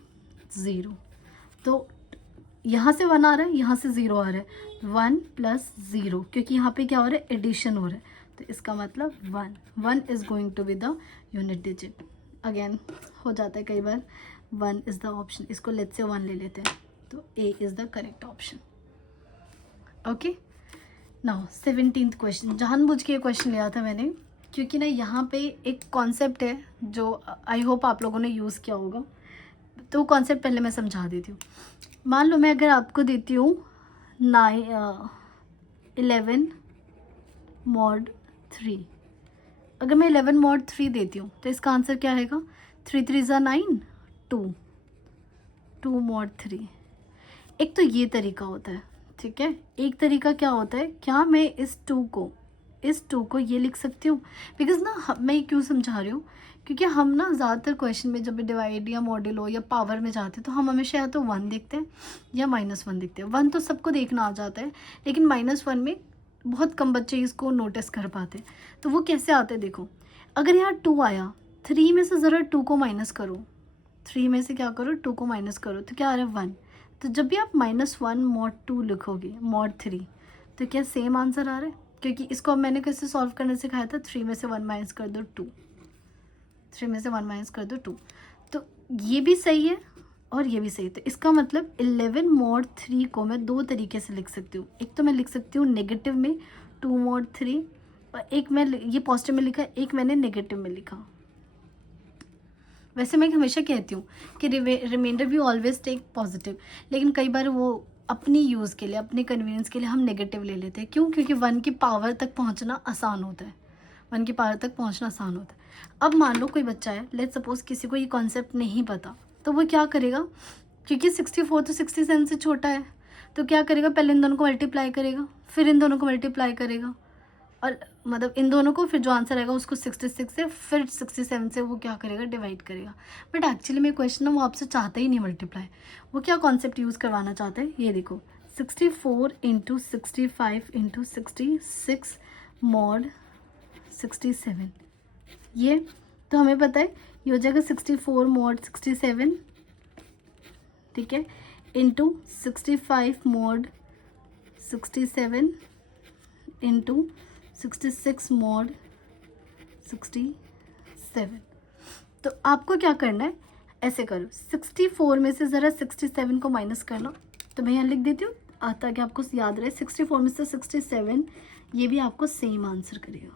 0। तो यहाँ से 1 आ रहा है, यहाँ से 0 आ रहा है, 1 + 0, क्योंकि यहाँ पे क्या हो रहा है, एडिशन हो रहा है, तो इसका मतलब 1 is going to be the unit digit. Again हो जाता है कई बार, 1 इज़ द ऑप्शन, इसको लेट्स से 1 ले लेते हैं, तो A is the correct option. Okay, now 17th question, जानबूझ के ये क्वेश्चन लिया था मैंने क्योंकि ना यहाँ पे एक कॉन्सेप्ट है जो आई होप आप लोगों ने यूज़ किया होगा, तो कॉन्सेप्ट पहले मैं समझा देती हूँ। मान लो मैं अगर आपको देती हूँ 11 mod 3, अगर मैं 11 mod 3 देती हूँ तो इसका आंसर क्या आएगा, 3 3 = 9, 2 mod 3। एक तो ये तरीका होता है, ठीक है। एक तरीका क्या होता है, क्या मैं इस 2 को ये लिख सकती हूँ, बिकॉज ना मैं क्यों समझा रही हूँ, क्योंकि हम ना ज़्यादातर क्वेश्चन में जब भी डिवाइड या मॉड्यूलो या पावर में जाते हैं तो हम हमेशा या तो 1 देखते हैं या -1 देखते हैं। 1 तो सबको देखना आ जाता है, लेकिन -1 में बहुत कम बच्चे इसको नोटिस कर पाते। तो वो कैसे आते देखो, अगर यहाँ 2 आया, 3 में से ज़रा 2 को माइनस करो, 3 में से क्या करो 2 को माइनस करो, तो क्या आ रहा है 1। तो जब भी आप -1 mod 2 लिखोगे mod 3, तो क्या सेम आंसर आ रहा है, क्योंकि इसको अब मैंने कैसे सॉल्व करने सिखाया था, 3 में से 1 माइनस कर दो 2, 3 में से 1 माइनस कर दो 2। तो ये भी सही है और ये भी सही है। तो इसका मतलब 11 mod 3 को मैं 2 तरीके से लिख सकती हूँ। एक तो मैं लिख सकती हूँ नेगेटिव में 2 mod 3, और एक मैं ये पॉजिटिव में लिखा, एक मैंने नेगेटिव में लिखा। वैसे मैं हमेशा कहती हूँ कि रिमाइंडर भी ऑलवेज टेक पॉजिटिव, लेकिन कई बार वो अपनी यूज़ के लिए, अपने कन्वीनियंस के लिए हम नेगेटिव ले लेते हैं। क्यों? क्योंकि 1 की पावर तक पहुँचना आसान होता है, 1 की पावर तक पहुँचना आसान होता है। अब मान लो कोई बच्चा है, लेट्स सपोज किसी को ये कॉन्सेप्ट नहीं पता, तो वो क्या करेगा, क्योंकि 64 तो 67 से छोटा है, तो क्या करेगा, पहले इन दोनों को मल्टीप्लाई करेगा, फिर इन दोनों को मल्टीप्लाई करेगा, और मतलब इन दोनों को, फिर जो आंसर आएगा उसको 66 से, फिर 67 से वो क्या करेगा, डिवाइड करेगा। बट एक्चुअली में क्वेश्चन ना वो आपसे चाहता ही नहीं मल्टीप्लाई, वो क्या कॉन्सेप्ट यूज़ करवाना चाहता है, ये देखो 64 × 65 × 66 mod 67, ये तो हमें पता है ये हो जाएगा 64 mod 67, ठीक है, इंटू 65 mod 67 इंटू 66 mod 67। तो आपको क्या करना है, ऐसे करो, 64 में से ज़रा 67 को माइनस करना, तो मैं यहाँ लिख देती हूँ ताकि आपको याद रहे। 64 में से 67, ये भी आपको सेम आंसर करेगा,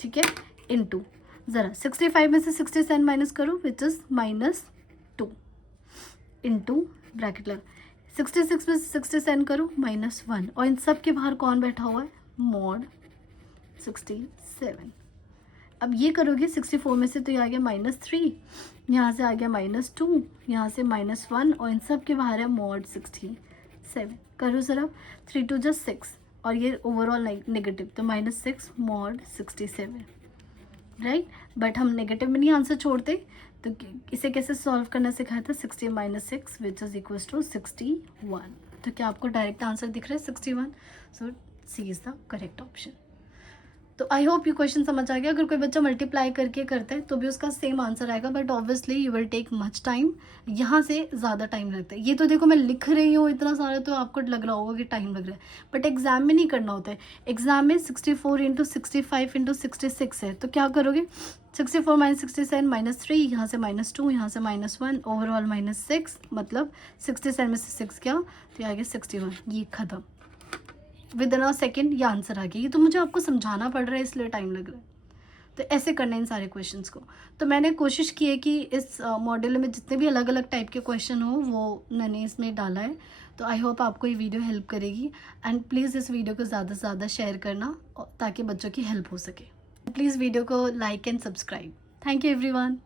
ठीक है, इनटू ज़रा 65 में से 67 माइनस करो, विच इज़ -2, इंटू ब्रैकेट लगा 66 में से 67 करो -1, और इन सब के बाहर कौन बैठा हुआ है, mod 67। अब ये करोगे 64 में से, तो ये आ गया -3, यहाँ से आ गया -2, यहाँ से -1, और इन सब के बाहर है mod 67। करो ज़रा, 3 2 just 6, और ये ओवरऑल नेगेटिव, तो -6 mod 67, राइट। बट हम नेगेटिव में नहीं आंसर छोड़ते, तो इसे कैसे सॉल्व करना सिखाया था, 60 - 6 विच इज इक्वल टू 61। तो क्या आपको डायरेक्ट आंसर दिख रहा है 61? सो सी इज़ द करेक्ट ऑप्शन। तो आई होप ये क्वेश्चन समझ आ गया। अगर कोई बच्चा मल्टीप्लाई करके करता है तो भी उसका सेम आंसर आएगा, but obviously you will take much time, यहाँ से ज़्यादा टाइम लगता है। ये तो देखो मैं लिख रही हूँ इतना सारा, तो आपको लग रहा होगा कि टाइम लग रहा है, बट एग्जाम में नहीं करना होता है। एग्जाम में 64 × 65 × 66 है, तो क्या करोगे, 64 - 67 -3, यहाँ से -2, यहाँ से -1, ओवरऑल -6, मतलब 67 में से 6 क्या, तो ये आ गया 61। ये ख़त्म, विद इन अ सेकेंड ये आंसर आ गया। ये तो मुझे आपको समझाना पड़ रहा है, इसलिए टाइम लग रहा है। तो ऐसे करना है इन सारे क्वेश्चंस को। तो मैंने कोशिश की है कि इस मॉड्यूल में जितने भी अलग अलग टाइप के क्वेश्चन हो वो मैंने इसमें डाला है। तो आई होप आपको ये वीडियो हेल्प करेगी, एंड प्लीज़ इस वीडियो को ज़्यादा से ज़्यादा शेयर करना ताकि बच्चों की हेल्प हो सके। प्लीज़ वीडियो को like and subscribe. Thank you everyone.